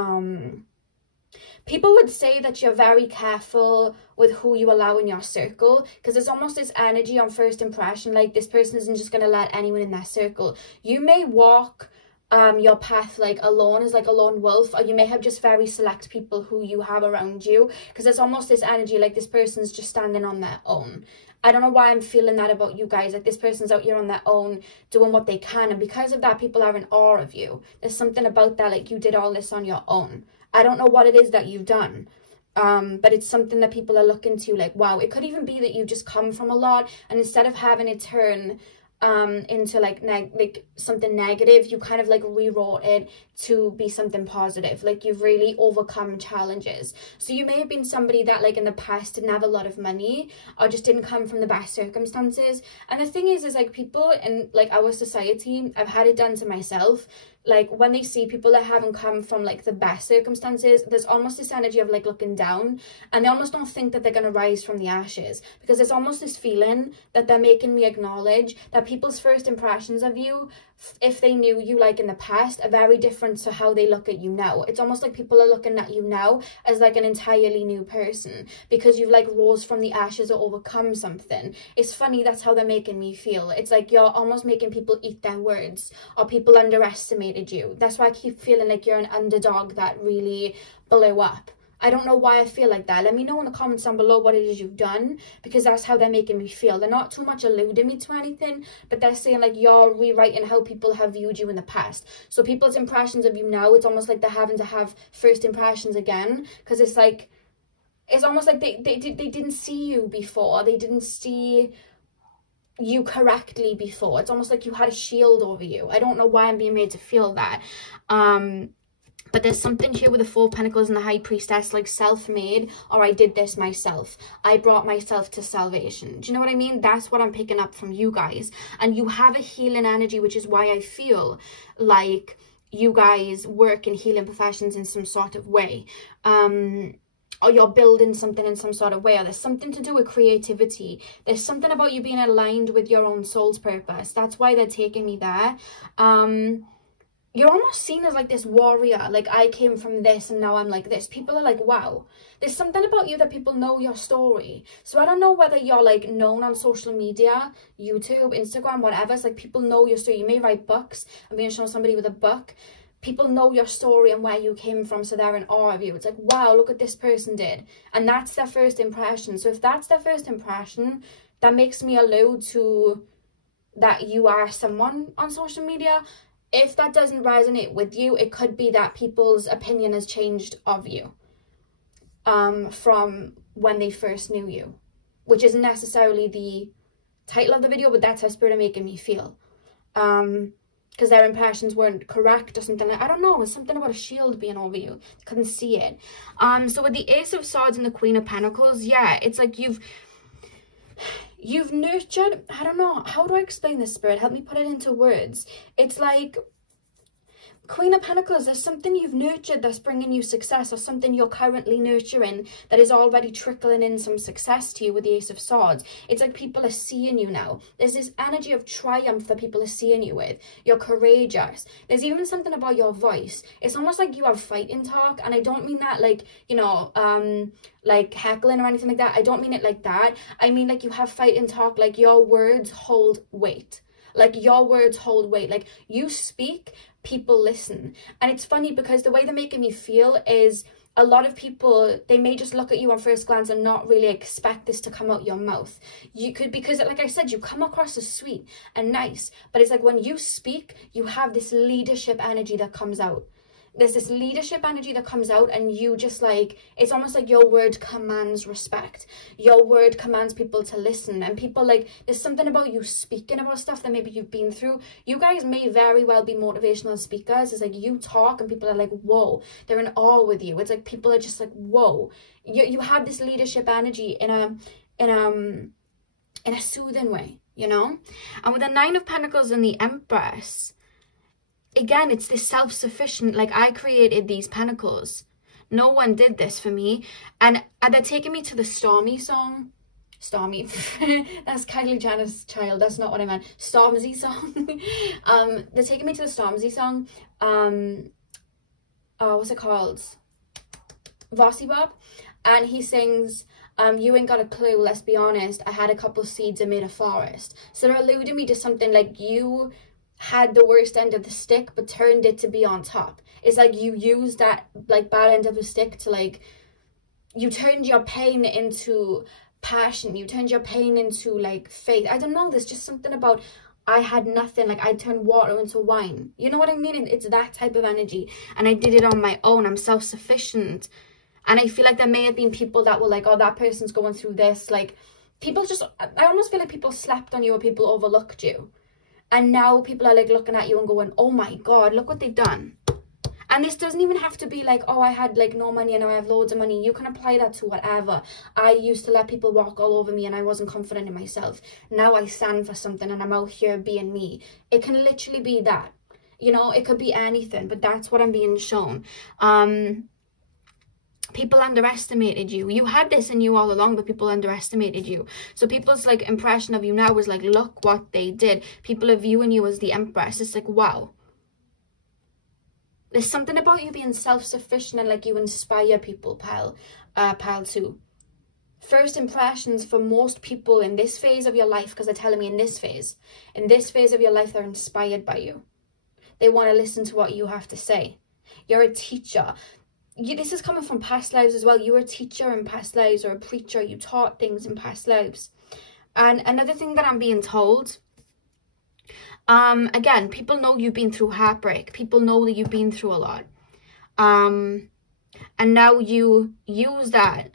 people would say that you're very careful with who you allow in your circle, because there's almost this energy on first impression, like this person isn't just going to let anyone in their circle. You may walk your path like alone, as like a lone wolf, or you may have just very select people who you have around you, because there's almost this energy like this person's just standing on their own. I don't know why I'm feeling that about you guys, like this person's out here on their own doing what they can, and because of that people are in awe of you. There's something about that, like you did all this on your own. I don't know what it is that you've done, but it's something that people are looking to, like, wow. It could even be that you've just come from a lot, and instead of having it turn into like something negative, you kind of like rewrote it to be something positive. Like you've really overcome challenges. So you may have been somebody that like in the past didn't have a lot of money, or just didn't come from the best circumstances. And the thing is like people in like our society, I've had it done to myself, like when they see people that haven't come from like the best circumstances, there's almost this energy of like looking down, and they almost don't think that they're going to rise from the ashes, because there's almost this feeling that they're making me acknowledge that people's first impressions of you, if they knew you like in the past, are very different to how they look at you now. It's almost like people are looking at you now as like an entirely new person, because you've like rose from the ashes or overcome something. It's funny, that's how they're making me feel. It's like you're almost making people eat their words, or people underestimated you. That's why I keep feeling like you're an underdog that really blew up. I don't know why I feel like that. Let me know in the comments down below what it is you've done, because that's how they're making me feel. They're not too much alluding me to anything, but they're saying like you're rewriting how people have viewed you in the past. So people's impressions of you now, it's almost like they're having to have first impressions again, because it's like, it's almost like they didn't see you before. They didn't see you correctly before. It's almost like you had a shield over you. I don't know why I'm being made to feel that. But there's something here with the Four of Pentacles and the High Priestess, like self-made, or I did this myself. I brought myself to salvation. Do you know what I mean? That's what I'm picking up from you guys. And you have a healing energy, which is why I feel like you guys work in healing professions in some sort of way. Or you're building something in some sort of way, or there's something to do with creativity. There's something about you being aligned with your own soul's purpose. That's why they're taking me there. You're almost seen as like this warrior, like I came from this and now I'm like this. People are like, wow, there's something about you that people know your story. So I don't know whether you're like known on social media, YouTube, Instagram, whatever. It's like people know your story. You may write books. I'm going to show somebody with a book. People know your story and where you came from, so they're in awe of you. It's like, wow, look what this person did. And that's their first impression. So if that's their first impression, that makes me allude to that you are someone on social media. if that doesn't resonate with you, it could be that people's opinion has changed of you from when they first knew you, which isn't necessarily the title of the video, but that's how Spirit are making me feel. Because their impressions weren't correct or something. I don't know, it was something about a shield being over you. Couldn't see it. So with the Ace of Swords and the Queen of Pentacles, yeah, it's like you've nurtured, I don't know, how do I explain this, Spirit? Help me put it into words. It's like Queen of Pentacles, there's something you've nurtured that's bringing you success, or something you're currently nurturing that is already trickling in some success to you with the Ace of Swords. It's like people are seeing you now. There's this energy of triumph that people are seeing you with. You're courageous. There's even something about your voice. It's almost like you have fighting talk, and I don't mean that like, you know, like heckling or anything like that. I don't mean it like that. I mean like you have fighting talk, like your words hold weight. Like your words hold weight. Like you speak, people listen. And it's funny because the way they're making me feel is a lot of people, they may just look at you on first glance and not really expect this to come out your mouth. You could, because like I said, you come across as sweet and nice, but it's like when you speak, you have this leadership energy that comes out. There's this leadership energy that comes out, and you just like, it's almost like your word commands respect. Your word commands people to listen, and people like, there's something about you speaking about stuff that maybe you've been through. You guys may very well be motivational speakers. It's like you talk and people are like, whoa, they're in awe with you. It's like people are just like, whoa. You have this leadership energy in a soothing way, you know? And with the Nine of Pentacles and the Empress, again, it's this self-sufficient, like I created these pentacles. No one did this for me. And they're taking me to the Stormy song. Stormy. That's Kylie Jenner's child. That's not what I meant. Stormzy song. They're taking me to the Stormzy song. What's it called? Vossi Bob. And he sings, you ain't got a clue, let's be honest. I had a couple seeds and made a forest. So they're alluding me to something like you had the worst end of the stick but turned it to be on top. It's like you used that like bad end of the stick to like, you turned your pain into passion, you turned your pain into like faith. I don't know, there's just something about I had nothing, like I turned water into wine, you know what I mean? It's that type of energy, and I did it on my own. I'm self-sufficient. And I feel like there may have been people that were like, oh, that person's going through this, like people just, I almost feel like people slept on you or people overlooked you. And now people are like looking at you and going, oh my God, look what they've done. And this doesn't even have to be like, oh, I had like no money and now I have loads of money. You can apply that to whatever. I used to let people walk all over me and I wasn't confident in myself. Now I stand for something and I'm out here being me. It can literally be that. You know, it could be anything, but that's what I'm being shown. People underestimated you. You had this in you all along, but people underestimated you. So people's like impression of you now was like, look what they did. People are viewing you as the Empress. It's like, wow. There's something about you being self-sufficient and like you inspire people, pal too. First impressions for most people in this phase of your life, because they're telling me in this phase of your life, they're inspired by you. They want to listen to what you have to say. You're a teacher. This is coming from past lives as well. You were a teacher in past lives, or a preacher. You taught things in past lives. And another thing that I'm being told, again, people know you've been through heartbreak. People know that you've been through a lot. And now you use that.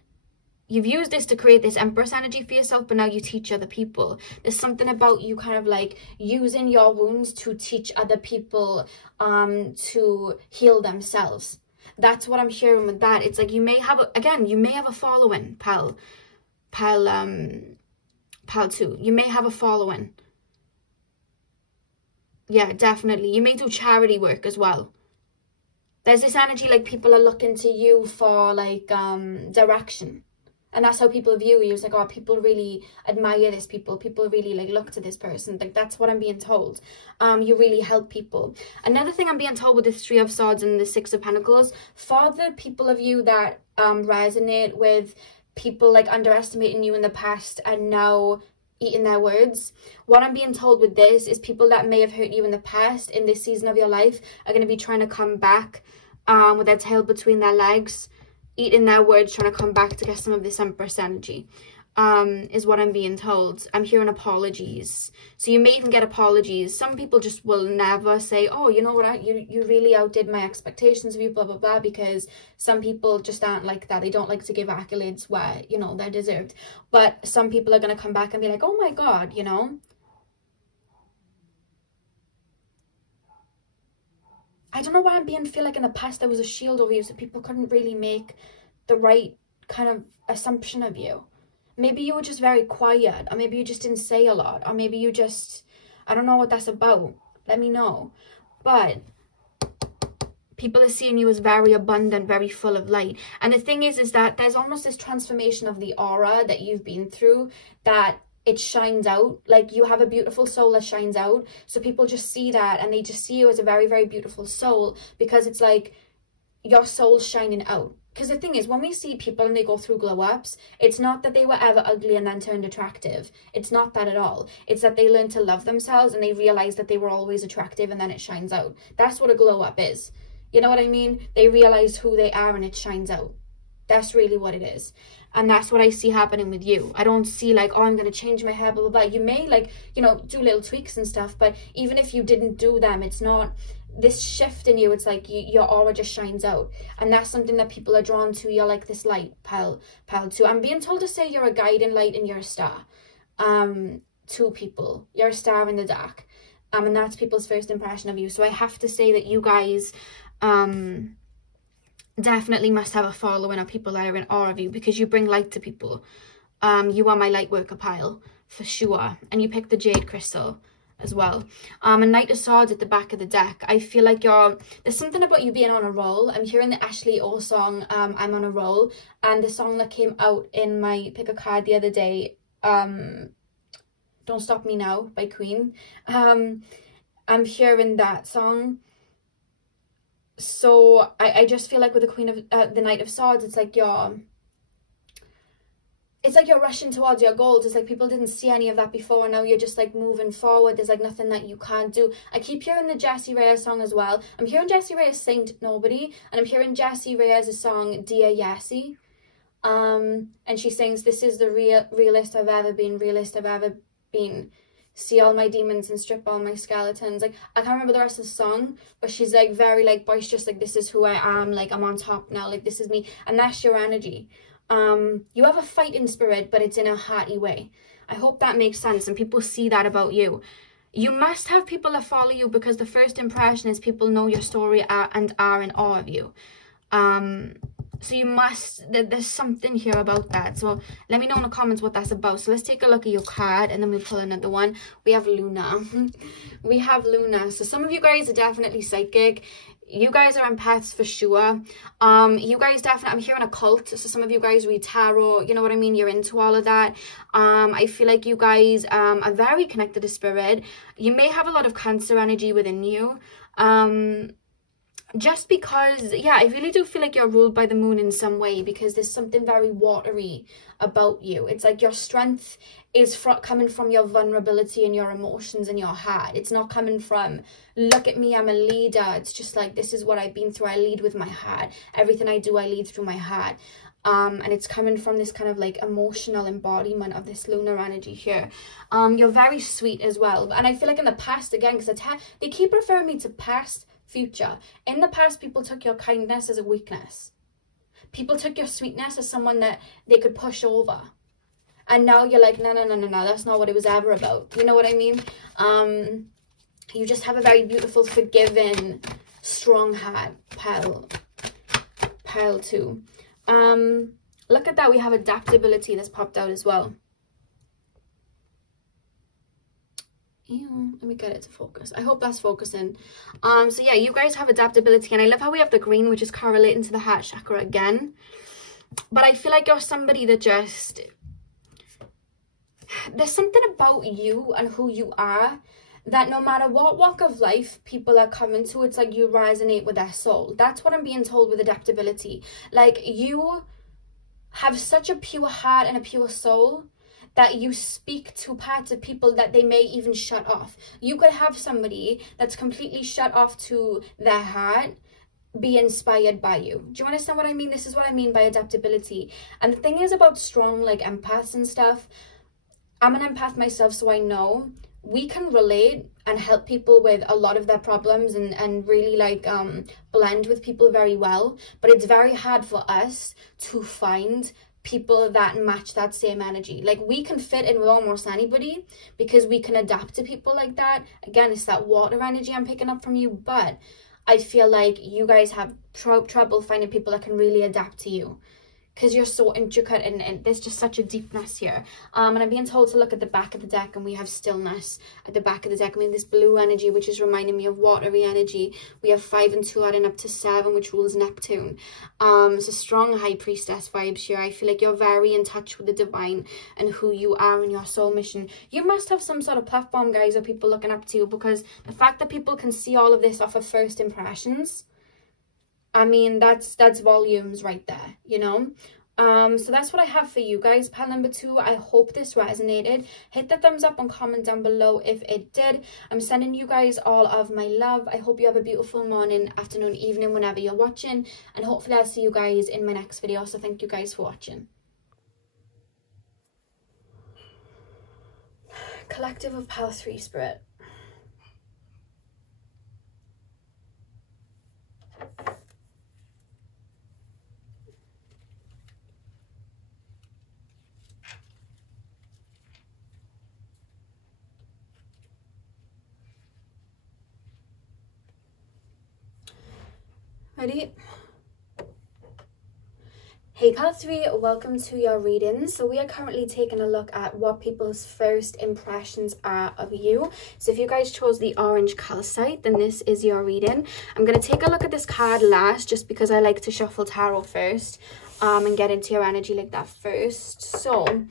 You've used this to create this Empress energy for yourself, but now you teach other people. There's something about you kind of like using your wounds to teach other people to heal themselves. That's what I'm sharing with that. It's like you may have, you may have a following, pal too. You may have a following. Yeah, definitely. You may do charity work as well. There's this energy like people are looking to you for like direction. And that's how people view you. It's like, oh, people really admire this people. People really like look to this person. Like that's what I'm being told. You really help people. Another thing I'm being told with the Three of Swords and the Six of Pentacles, for the people of you that resonate with people like underestimating you in the past and now eating their words, what I'm being told with this is people that may have hurt you in the past in this season of your life are going to be trying to come back with their tail between their legs, eating their words, trying to come back to get some of this Empress energy. is what I'm being told. I'm hearing apologies. So you may even get apologies. Some people just will never say, oh, you know what, you really outdid my expectations of you, blah, blah, blah, because some people just aren't like that. They don't like to give accolades where, you know, they're deserved. But some people are going to come back and be like, oh my God, you know. I don't know why I'm feel like in the past there was a shield over you, so people couldn't really make the right kind of assumption of you. Maybe you were just very quiet, or maybe you just didn't say a lot, or maybe you just, I don't know what that's about. Let me know. But people are seeing you as very abundant, very full of light. And the thing is that there's almost this transformation of the aura that you've been through, that it shines out. Like, you have a beautiful soul that shines out. So people just see that, and they just see you as a very, very beautiful soul, because it's like your soul's shining out. Because the thing is, when we see people and they go through glow ups, it's not that they were ever ugly and then turned attractive. It's not that at all. It's that they learn to love themselves and they realize that they were always attractive, and then it shines out. That's what a glow up is. You know what I mean? They realize who they are and it shines out. That's really what it is. And that's what I see happening with you. I don't see like, oh, I'm going to change my hair, blah, blah, blah. You may, like, you know, do little tweaks and stuff, but even if you didn't do them, it's not this shift in you. It's like your aura just shines out, and that's something that people are drawn to. You're like this light pal too. I'm being told to say you're a guiding light and you're a star to people. You're a star in the dark, and that's people's first impression of you. So I have to say that you guys definitely must have a following of people that are in awe of you, because you bring light to people. You are my light worker pile for sure, and you picked the jade crystal as well. A Knight of Swords at the back of the deck. I feel like there's something about you being on a roll. I'm hearing the Ashley O song, I'm on a roll, and the song that came out in my pick a card the other day, Don't Stop Me Now by Queen. I'm hearing that song. So I just feel like with the Knight of Swords, it's like you're rushing towards your goals. It's like people didn't see any of that before, and now you're just like moving forward. There's like nothing that you can't do. I keep hearing the Jessie Reyes song as well. I'm hearing Jessie Reyes Saint Nobody, and I'm hearing Jessie Reyes' song Dear Yessie. And she sings, this is the realest I've ever been. See all my demons and strip all my skeletons. Like, I can't remember the rest of the song, but she's like very like boisterous, like, this is who I am, like, I'm on top now, like, this is me. And that's your energy. You have a fighting spirit, but it's in a hearty way. I hope that makes sense and people see that about you. You must have people that follow you, because the first impression is people know your story and are in awe of you. So you must, there's something here about that. So let me know in the comments what that's about. So let's take a look at your card, and then we'll pull another one. We have Luna. We have Luna. So some of you guys are definitely psychic. You guys are empaths for sure. You guys definitely, I'm hearing occult. So some of you guys read tarot, you know what I mean? You're into all of that. I feel like you guys are very connected to spirit. You may have a lot of Cancer energy within you. Just because, yeah, I really do feel like you're ruled by the moon in some way, because there's something very watery about you. It's like your strength is coming from your vulnerability and your emotions and your heart. It's not coming from, look at me, I'm a leader. It's just like, this is what I've been through. I lead with my heart. Everything I do, I lead through my heart. And it's coming from this kind of like emotional embodiment of this lunar energy here. You're very sweet as well. And I feel like in the past, again, because they keep referring me to past, future. In the past, people took your kindness as a weakness. People took your sweetness as someone that they could push over. And now you're like, no, that's not what it was ever about. You know what I mean? You just have a very beautiful, forgiving, strong heart, pile too. Look at that. We have adaptability that's popped out as well. Ew, let me get it to focus. I hope that's focusing. So yeah, you guys have adaptability, and I love how we have the green, which is correlating to the heart chakra again. But I feel like you're somebody that just, there's something about you and who you are that no matter what walk of life people are coming to, it's like you resonate with their soul. That's what I'm being told with adaptability. Like, you have such a pure heart and a pure soul that you speak to parts of people that they may even shut off. You could have somebody that's completely shut off to their heart, be inspired by you. Do you understand what I mean? This is what I mean by adaptability. And the thing is about strong like empaths and stuff, I'm an empath myself, so I know we can relate and help people with a lot of their problems and really like blend with people very well, but it's very hard for us to find people that match that same energy. Like, we can fit in with almost anybody because we can adapt to people like that. Again, it's that water energy I'm picking up from you, but I feel like you guys have trouble finding people that can really adapt to you because you're so intricate and there's just such a deepness here. And I'm being told to look at the back of the deck, and we have stillness at the back of the deck. I mean, this blue energy, which is reminding me of watery energy. We have 5 and 2 adding up to 7, which rules Neptune. It's a strong high priestess vibes here. I feel like you're very in touch with the divine and who you are and your soul mission. You must have some sort of platform, guys, or people looking up to you, because the fact that people can see all of this off of first impressions, I mean, that's volumes right there, you know? So that's what I have for you guys, pile number 2. I hope this resonated. Hit the thumbs up and comment down below if it did. I'm sending you guys all of my love. I hope you have a beautiful morning, afternoon, evening, whenever you're watching. And hopefully I'll see you guys in my next video. So thank you guys for watching. Collective of pile 3 spirit. Ready? Hey pile 3, welcome to your reading. So we are currently taking a look at what people's first impressions are of you. So if you guys chose the orange calcite, then this is your reading. I'm going to take a look at this card last, just because I like to shuffle tarot first and get into your energy like that first. So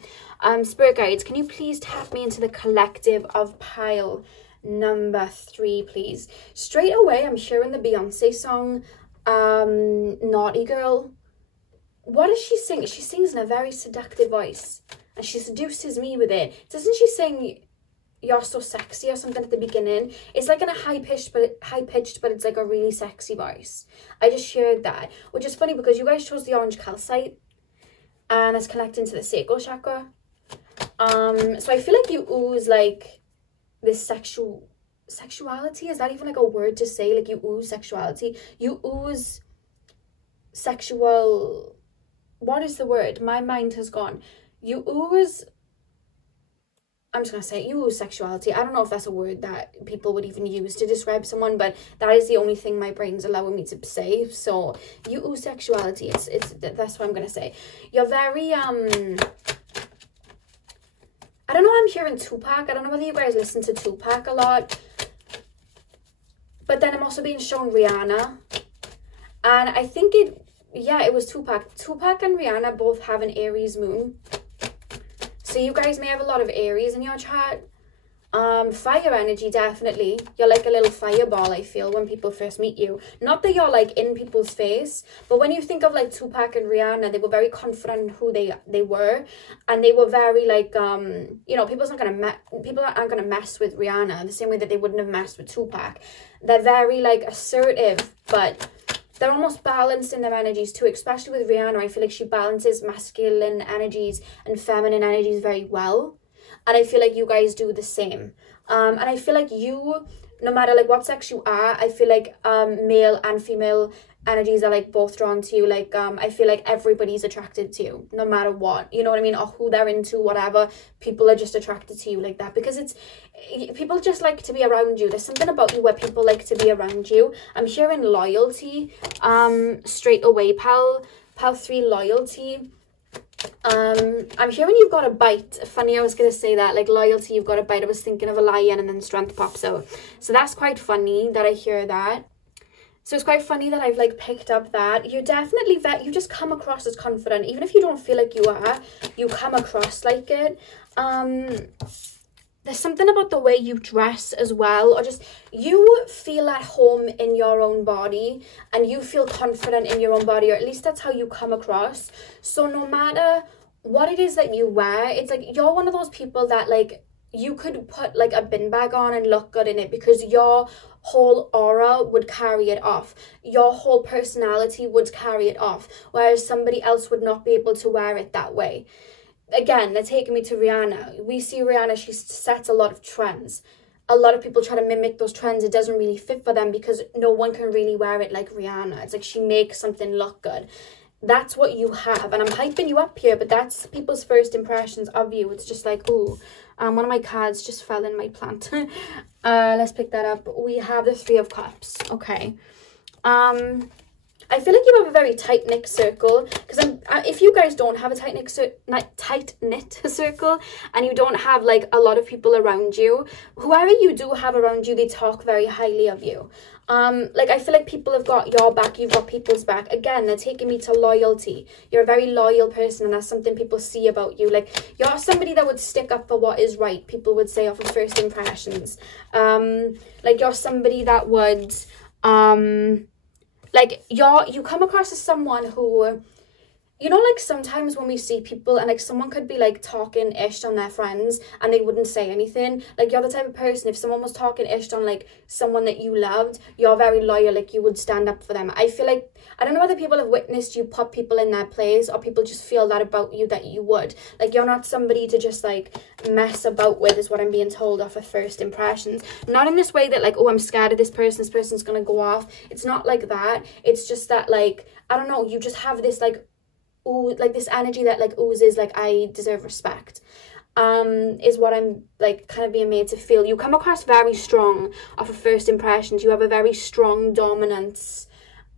spirit guides, can you please tap me into the collective of pile number 3, please? Straight away I'm hearing the Beyonce song, Naughty Girl. What does she sing? She sings in a very seductive voice, and she seduces me with it. Doesn't she sing "You're So Sexy" or something at the beginning? It's like in a high pitched, but it's like a really sexy voice. I just shared that, which is funny because you guys chose the orange calcite, and it's connecting to the sacral chakra. So I feel like you ooze like this sexuality. Is that even like a word to say? Like, you ooze sexuality. You ooze sexual. What is the word? My mind has gone. You ooze, I'm just going to say it, you ooze sexuality. I don't know if that's a word that people would even use to describe someone, but that is the only thing my brain's allowing me to say. So you ooze sexuality. That's what I'm going to say. You're very, I don't know, I'm hearing Tupac. I don't know whether you guys listen to Tupac a lot, but then I'm also being shown Rihanna. And I think it was Tupac. Tupac and Rihanna both have an Aries moon. So you guys may have a lot of Aries in your chart. Fire energy, definitely. You're like a little fireball, I feel, when people first meet you. Not that you're like in people's face, but when you think of like Tupac and Rihanna, they were very confident in who they were, and they were very like you know, people aren't gonna mess with Rihanna the same way that they wouldn't have messed with Tupac. They're very like assertive, but they're almost balanced in their energies too, especially with Rihanna. I feel like she balances masculine energies and feminine energies very well. And I feel like you guys do the same. And I feel like you, no matter like what sex you are, I feel like male and female energies are like both drawn to you. Like I feel like everybody's attracted to you, no matter what, you know what I mean, or who they're into, whatever. People are just attracted to you like that, because people just like to be around you. There's something about you where people like to be around you. I'm hearing loyalty straight away, pal 3, loyalty. I'm hearing you've got a bite. Funny, I was gonna say that, like loyalty, you've got a bite. I was thinking of a lion, and then strength pops out. So that's quite funny that I hear that. So it's quite funny that I've like picked up that you're definitely you just come across as confident, even if you don't feel like you are. You come across like it. There's something about the way you dress as well, or just you feel at home in your own body, and you feel confident in your own body, or at least that's how you come across. So no matter what it is that you wear, it's like you're one of those people that like you could put like a bin bag on and look good in it because your whole aura would carry it off. Your whole personality would carry it off, whereas somebody else would not be able to wear it that way. Again, they're taking me to Rihanna. We see Rihanna, she sets a lot of trends. A lot of people try to mimic those trends. It doesn't really fit for them because no one can really wear it like Rihanna. It's like she makes something look good. That's what you have, and I'm hyping you up here, but that's people's first impressions of you. It's just like, ooh, one of my cards just fell in my plant. Let's pick that up. We have the Three of Cups. Okay. I feel like you have a very tight-knit circle, because if you guys don't have a tight-knit circle and you don't have like a lot of people around you, whoever you do have around you, they talk very highly of you. Like I feel like people have got your back, you've got people's back. Again, they're taking me to loyalty. You're a very loyal person, and that's something people see about you. Like you're somebody that would stick up for what is right, people would say, off of first impressions. Like you're somebody that would like you come across as someone who, you know, like sometimes when we see people and like someone could be like talking ish on their friends and they wouldn't say anything. Like you're the type of person, if someone was talking ish on like someone that you loved, you're very loyal, like you would stand up for them. I feel like, I don't know whether people have witnessed you put people in their place or people just feel that about you, that you would. Like you're not somebody to just like mess about with, is what I'm being told off of first impressions. Not in this way that like, oh, I'm scared of this person's gonna go off. It's not like that. It's just that like, I don't know, you just have this like, ooh, like this energy that like oozes like I deserve respect, is what I'm like kind of being made to feel. You come across very strong off of first impressions. You have a very strong dominance,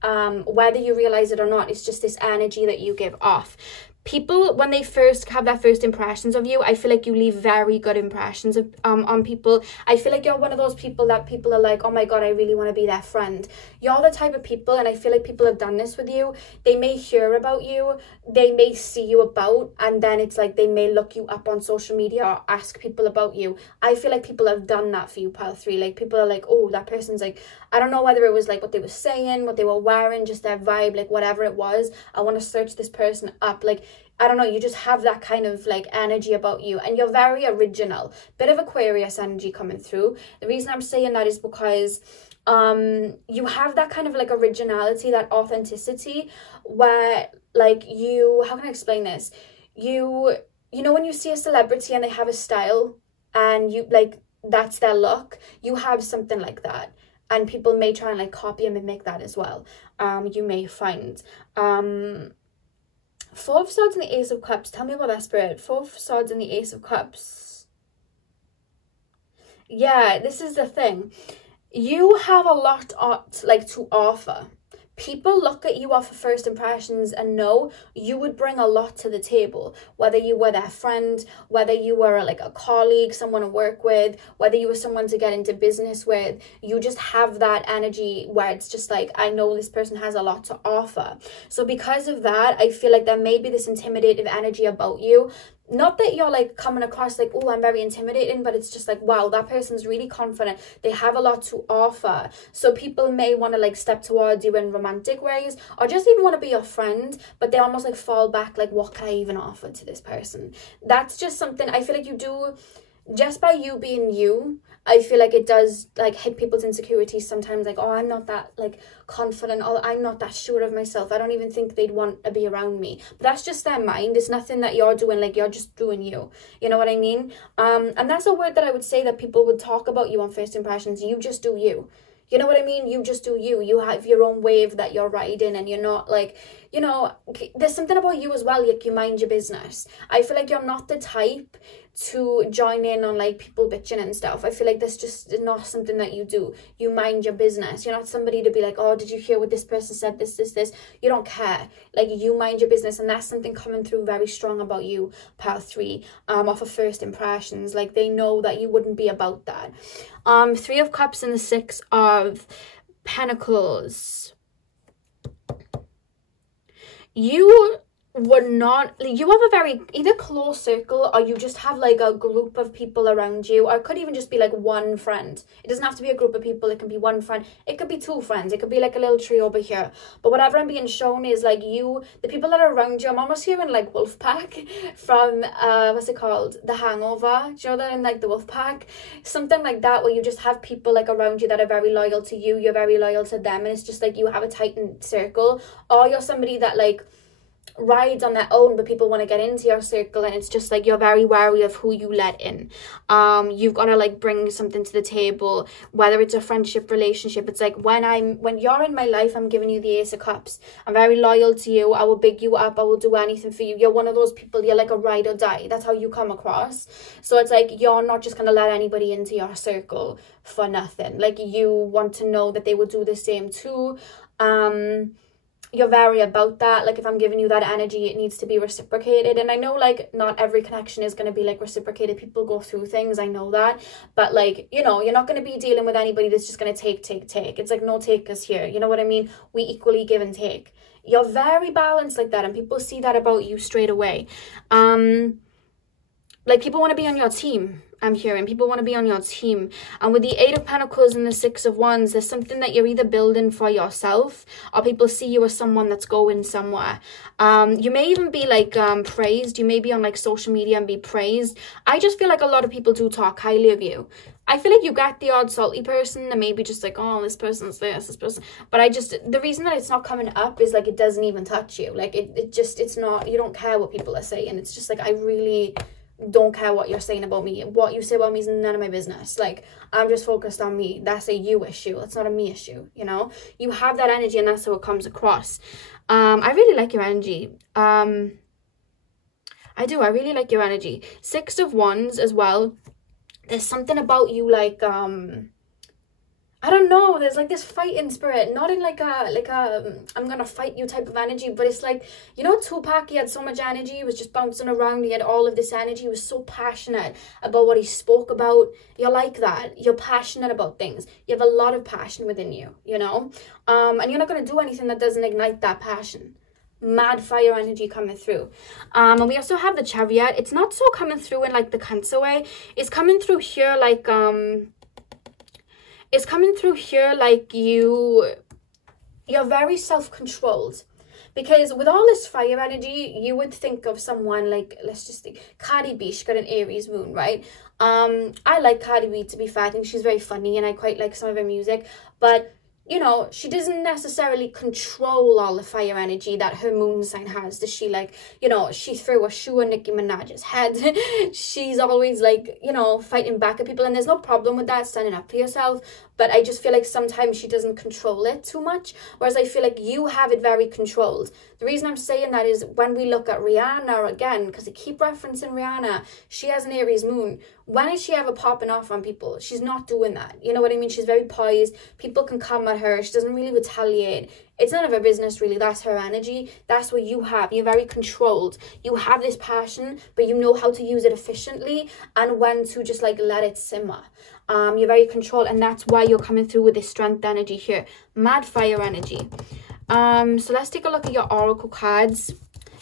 whether you realize it or not. It's just this energy that you give off. People, when they first have their first impressions of you, I feel like you leave very good impressions of, on people. I feel like you're one of those people that people are like, oh my god, I really want to be their friend. You're the type of people, and I feel like people have done this with you. They may hear about you, they may see you about, and then it's like they may look you up on social media or ask people about you. I feel like people have done that for you, pile 3. Like people are like, oh, that person's like, I don't know whether it was like what they were saying, what they were wearing, just their vibe, like whatever it was, I want to search this person up. Like, I don't know, you just have that kind of like energy about you, and you're very original. Bit of Aquarius energy coming through. The reason I'm saying that is because you have that kind of like originality, that authenticity, where like you, how can I explain this? You know when you see a celebrity and they have a style and you like, that's their look, you have something like that. And people may try and like copy and mimic that as well. You may find. Four of Swords and the Ace of Cups. Tell me about that, Spirit. Four of Swords and the Ace of Cups. Yeah, this is the thing. You have a lot to offer. People look at you off of first impressions and know you would bring a lot to the table, whether you were their friend, whether you were like a colleague, someone to work with, whether you were someone to get into business with. You just have that energy where it's just like, I know this person has a lot to offer. So because of that, I feel like there may be this intimidative energy about you. Not that you're like coming across like, oh, I'm very intimidating, but it's just like, wow, that person's really confident. They have a lot to offer. So people may want to like step towards you in romantic ways, or just even want to be your friend, but they almost like fall back like, what can I even offer to this person? That's just something I feel like you do, just by you being you. I feel like it does like hit people's insecurities sometimes, like, oh, I'm not that like confident, or I'm not that sure of myself, I don't even think they'd want to be around me. But that's just their mind. It's nothing that you're doing, like you're just doing you. You know what I mean? And that's a word that I would say that people would talk about you on first impressions. You just do you. You know what I mean? You just do you. You have your own wave that you're riding, and you're not like, you know, there's something about you as well, like you mind your business. I feel like you're not the type to join in on like people bitching and stuff. I feel like that's just not something that you do. You mind your business. You're not somebody to be like, oh, did you hear what this person said, this. You don't care. Like you mind your business, and that's something coming through very strong about you, pile 3, off of first impressions. Like they know that you wouldn't be about that. 3 of Cups and the 6 of Pentacles. You we're not, you have a very either close circle, or you just have like a group of people around you, or it could even just be like one friend. It doesn't have to be a group of people. It can be one friend, it could be two friends, it could be like a little tree over here. But whatever I'm being shown is like the people that are around you. I'm almost hearing like wolf pack from what's it called, The Hangover. Do you know that, in like the wolf pack, something like that, where you just have people like around you that are very loyal to you, you're very loyal to them, and it's just like you have a tightened circle. Or you're somebody that like rides on their own, but people want to get into your circle, and it's just like you're very wary of who you let in. You've got to like bring something to the table, whether it's a friendship, relationship. It's like when you're in my life, I'm giving you the Ace of Cups. I'm very loyal to you. I will big you up. I will do anything for you. You're one of those people, you're like a ride or die. That's how you come across. So it's like you're not just going to let anybody into your circle for nothing. Like, you want to know that they will do the same too. You're very about that. Like, if I'm giving you that energy, it needs to be reciprocated. And I know like not every connection is going to be like reciprocated. People go through things, I know that, but like, you know, you're not going to be dealing with anybody that's just going to take. It's like no takers here, you know what I mean? We equally give and take. You're very balanced like that, and people see that about you straight away. Like, people want to be on your team. I'm hearing people want to be on your team. And with the Eight of Pentacles and the Six of Wands, there's something that you're either building for yourself, or people see you as someone that's going somewhere. You may even be like praised. You may be on like social media and be praised. I just feel like a lot of people do talk highly of you. I feel like you got the odd salty person and maybe just like, oh, this person's this person. But the reason that it's not coming up is like it doesn't even touch you. Like it's not, you don't care what people are saying. It's just like, I really don't care what you're saying about me. What you say about me is none of my business. Like, I'm just focused on me. That's a you issue. That's not a me issue, you know? You have that energy, and that's how it comes across. I really like your energy. I do. I really like your energy. Six of Wands as well. There's something about you like, I don't know, there's like this fighting spirit, not in like a I'm gonna fight you type of energy, but it's like, you know, Tupac, he had so much energy, he was just bouncing around, he had all of this energy, he was so passionate about what he spoke about. You're like that. You're passionate about things. You have a lot of passion within you, you know, and you're not gonna do anything that doesn't ignite that passion. Mad fire energy coming through. And we also have the Chariot. It's not so coming through in like the Cancer way. It's coming through here like it's coming through here like you're very self-controlled, because with all this fire energy, you would think of someone like, let's just think, Cardi B. She got an Aries moon, right? I like Cardi B, to be fair. I think she's very funny, and I quite like some of her music, but you know, she doesn't necessarily control all the fire energy that her moon sign has. Does she? Like, you know, she threw a shoe at Nicki Minaj's head. She's always like, you know, fighting back at people, and there's no problem with that, standing up for yourself. But I just feel like sometimes she doesn't control it too much, whereas I feel like you have it very controlled. The reason I'm saying that is when we look at Rihanna again, because I keep referencing Rihanna, she has an Aries moon. When is she ever popping off on people? She's not doing that. You know what I mean? She's very poised. People can come at her. She doesn't really retaliate. It's none of her business, really. That's her energy. That's what you have. You're very controlled. You have this passion, but you know how to use it efficiently and when to just like let it simmer. You're very controlled, and that's why you're coming through with this strength energy here. Mad fire energy. So let's take a look at your oracle cards.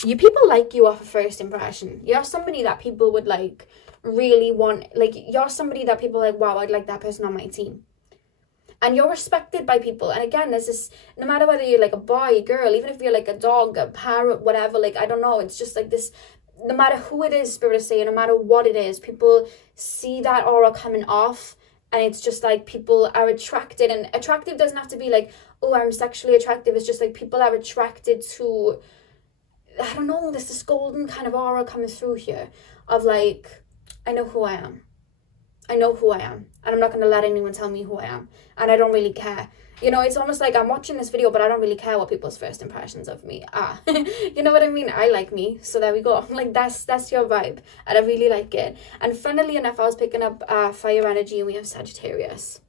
You people like you off a first impression. You're somebody that people would like really want. Like, you're somebody that people are like, wow, I'd like that person on my team. And you're respected by people. And again, there's this, no matter whether you're like a boy, girl, even if you're like a dog, a parrot, whatever, like, I don't know, it's just like this, no matter who it is, Spirit is saying, no matter what it is, people see that aura coming off, and it's just like people are attracted. And attractive doesn't have to be like, oh, I'm sexually attractive. It's just like people are attracted to, I don't know, there's this golden kind of aura coming through here of like, I know who I am. I know who I am, and I'm not going to let anyone tell me who I am, and I don't really care. You know, it's almost like I'm watching this video, but I don't really care what people's first impressions of me are. You know what I mean? I like me, so there we go. Like, that's your vibe, and I really like it. And funnily enough, I was picking up fire energy, and we have Sagittarius.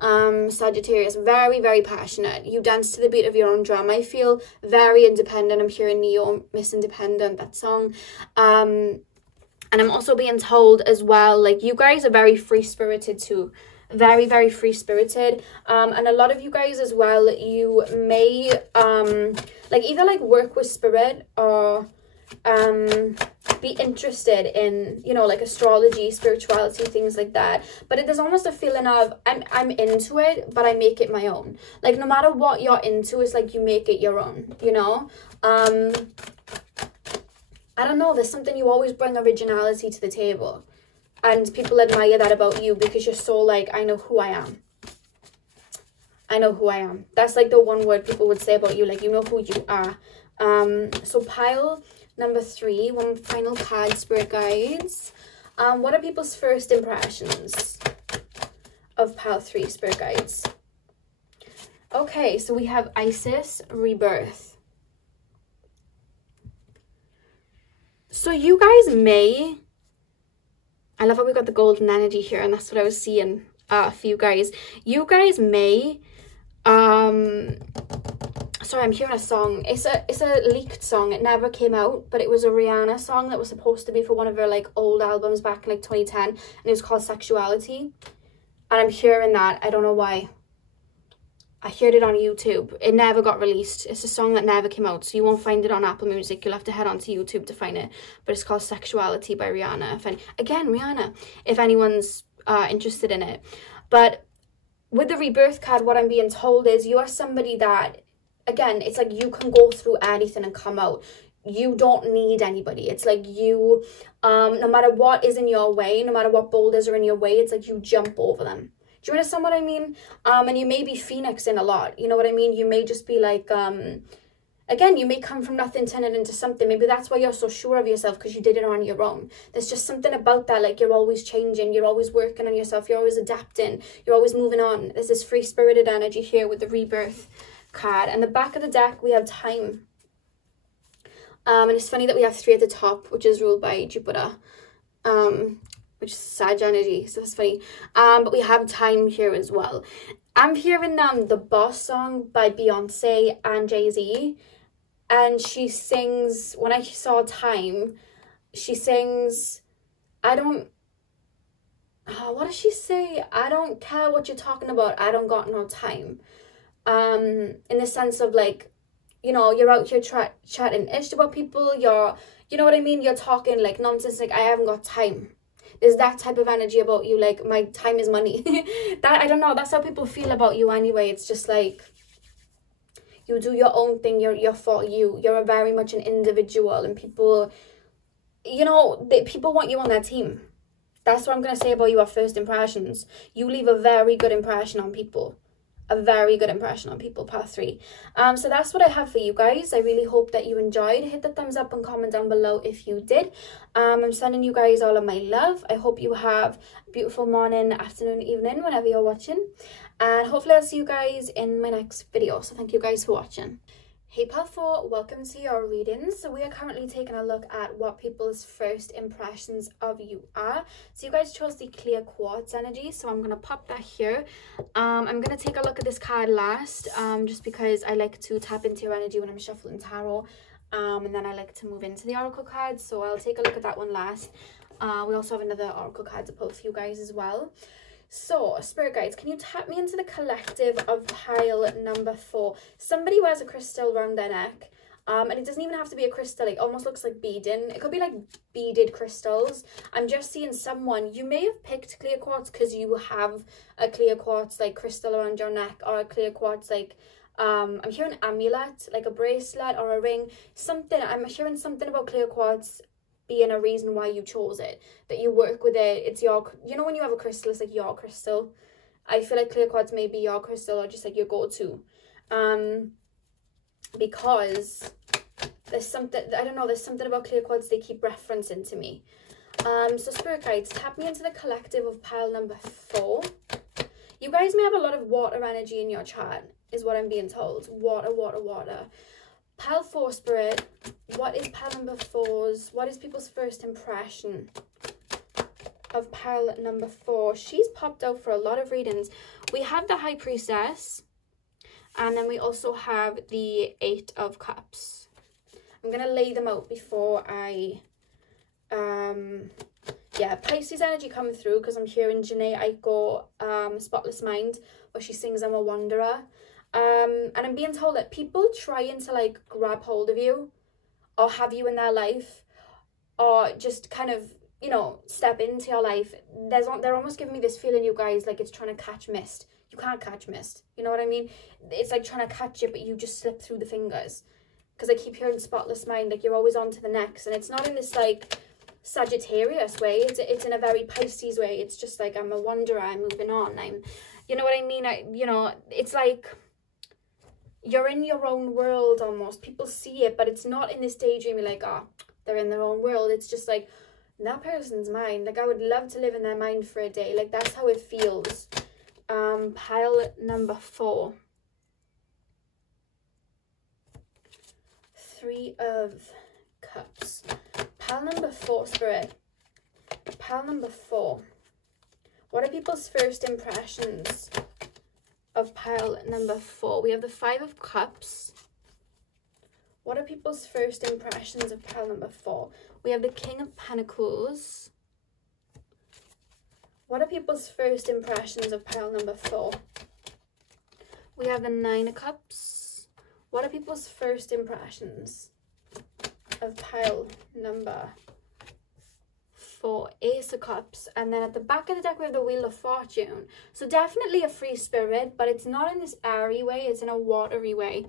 Sagittarius, very, very passionate. You dance to the beat of your own drum. I feel very independent. I'm hearing Neo, Miss Independent, that song. And I'm also being told as well, like, you guys are very free-spirited too very, very free-spirited, and a lot of you guys as well, you may like either like work with spirit or be interested in, you know, like astrology, spirituality, things like that. But there's almost a feeling of I'm into it, but I make it my own. Like no matter what you're into, it's like you make it your own, you know. I don't know, there's something, you always bring originality to the table, and people admire that about you because you're so like, I know who I am. I know who I am. That's like the one word people would say about you, like, you know who you are. So pile number 3, one final card, spirit guides. What are people's first impressions of pile 3, spirit guides? Okay, so we have Isis, rebirth. So you guys may, I love how we got the golden energy here, and that's what I was seeing for you guys. You guys may, sorry, I'm hearing a song. It's a leaked song. It never came out, but it was a Rihanna song that was supposed to be for one of her like old albums back in like 2010, and it was called Sexuality. And I'm hearing that, I don't know why. I heard it on YouTube. It never got released. It's a song that never came out, so you won't find it on Apple Music. You'll have to head onto YouTube to find it. But it's called Sexuality by Rihanna. Again, Rihanna, if anyone's interested in it. But with the rebirth card, what I'm being told is you are somebody that, again, it's like you can go through anything and come out. You don't need anybody. It's like you, no matter what is in your way, no matter what boulders are in your way, it's like you jump over them. Do you understand what I mean? And you may be phoenixing a lot. You know what I mean? You may just be like, again, you may come from nothing, turn it into something. Maybe that's why you're so sure of yourself, because you did it on your own. There's just something about that, like you're always changing, you're always working on yourself, you're always adapting, you're always moving on. There's this free-spirited energy here with the rebirth card. And the back of the deck, we have time. And it's funny that we have 3 at the top, which is ruled by Jupiter. Which is Sag energy, so that's funny. But we have time here as well. I'm hearing the Boss song by Beyonce and Jay-Z, and she sings, when I saw time, she sings, what does she say? I don't care what you're talking about, I don't got no time. In the sense of like, you know, you're out here chatting ish about people, you know what I mean? You're talking like nonsense, like I haven't got time. There's that type of energy about you, like my time is money. That, I don't know, that's how people feel about you anyway. It's just like you do your own thing, you're for you. You're very much an individual, and people, you know, people want you on their team. That's what I'm going to say about you at first impressions. You leave a very good impression on people. A very good impression on people, part 3. So that's what I have for you guys. I really hope that you enjoyed. Hit the thumbs up and comment down below if you did. I'm sending you guys all of my love. I hope you have a beautiful morning, afternoon, evening, whenever you're watching. And hopefully I'll see you guys in my next video. So thank you guys for watching. Hey Pal 4, welcome to your readings. So we are currently taking a look at what people's first impressions of you are. So you guys chose the clear quartz energy, so I'm going to pop that here. I'm going to take a look at this card last, just because I like to tap into your energy when I'm shuffling tarot, and then I like to move into the oracle cards, so I'll take a look at that one last. We also have another oracle card to pull for you guys as well. So, spirit guides, can you tap me into the collective of pile number 4? Somebody wears a crystal around their neck, and it doesn't even have to be a crystal. It almost looks like beading. It could be like beaded crystals. I'm just seeing someone, you may have picked clear quartz because you have a clear quartz like crystal around your neck, or a clear quartz like, I'm hearing amulet, like a bracelet or a ring, something. I'm hearing something about clear quartz being a reason why you chose it, that you work with it. It's your, you know, when you have a crystal, it's like your crystal. I feel like clear quartz may be your crystal, or just like your go-to, because there's something, I don't know, there's something about clear quartz they keep referencing to me. So spirit guides, tap me into the collective of pile number 4. You guys may have a lot of water energy in your chart, is what I'm being told. Water, water, water. Pile 4 spirit, what is pile number 4's? What is people's first impression of pile number 4? She's popped out for a lot of readings. We have the High Priestess, and then we also have the 8 of Cups. I'm going to lay them out before I yeah, Pisces energy coming through, because I'm hearing Janae Aiko, Spotless Mind, where she sings I'm a Wanderer. And I'm being told that people trying to like grab hold of you or have you in their life or just kind of, you know, step into your life, they're almost giving me this feeling, you guys, like it's trying to catch mist. You can't catch mist, you know what I mean? It's like trying to catch it, but you just slip through the fingers. Because I keep hearing Spotless Mind, like you're always on to the next, and it's not in this like Sagittarius way, it's in a very Pisces way. It's just like I'm a wanderer, I'm moving on, you know what I mean? You know, it's like you're in your own world almost. People see it, but it's not in this daydreaming like, oh, they're in their own world. It's just like that person's mind. Like I would love to live in their mind for a day. Like that's how it feels. Pile number 4. 3 of Cups. Pile number 4, Spirit. Pile number 4. What are people's first impressions of pile number 4? We have the 5 of Cups. What are people's first impressions of pile number 4? We have the King of Pentacles. What are people's first impressions of pile number 4? We have the 9 of Cups. What are people's first impressions of pile number 4? Ace of Cups. And then at the back of the deck we have the Wheel of Fortune. So definitely a free spirit, but it's not in this airy way, it's in a watery way.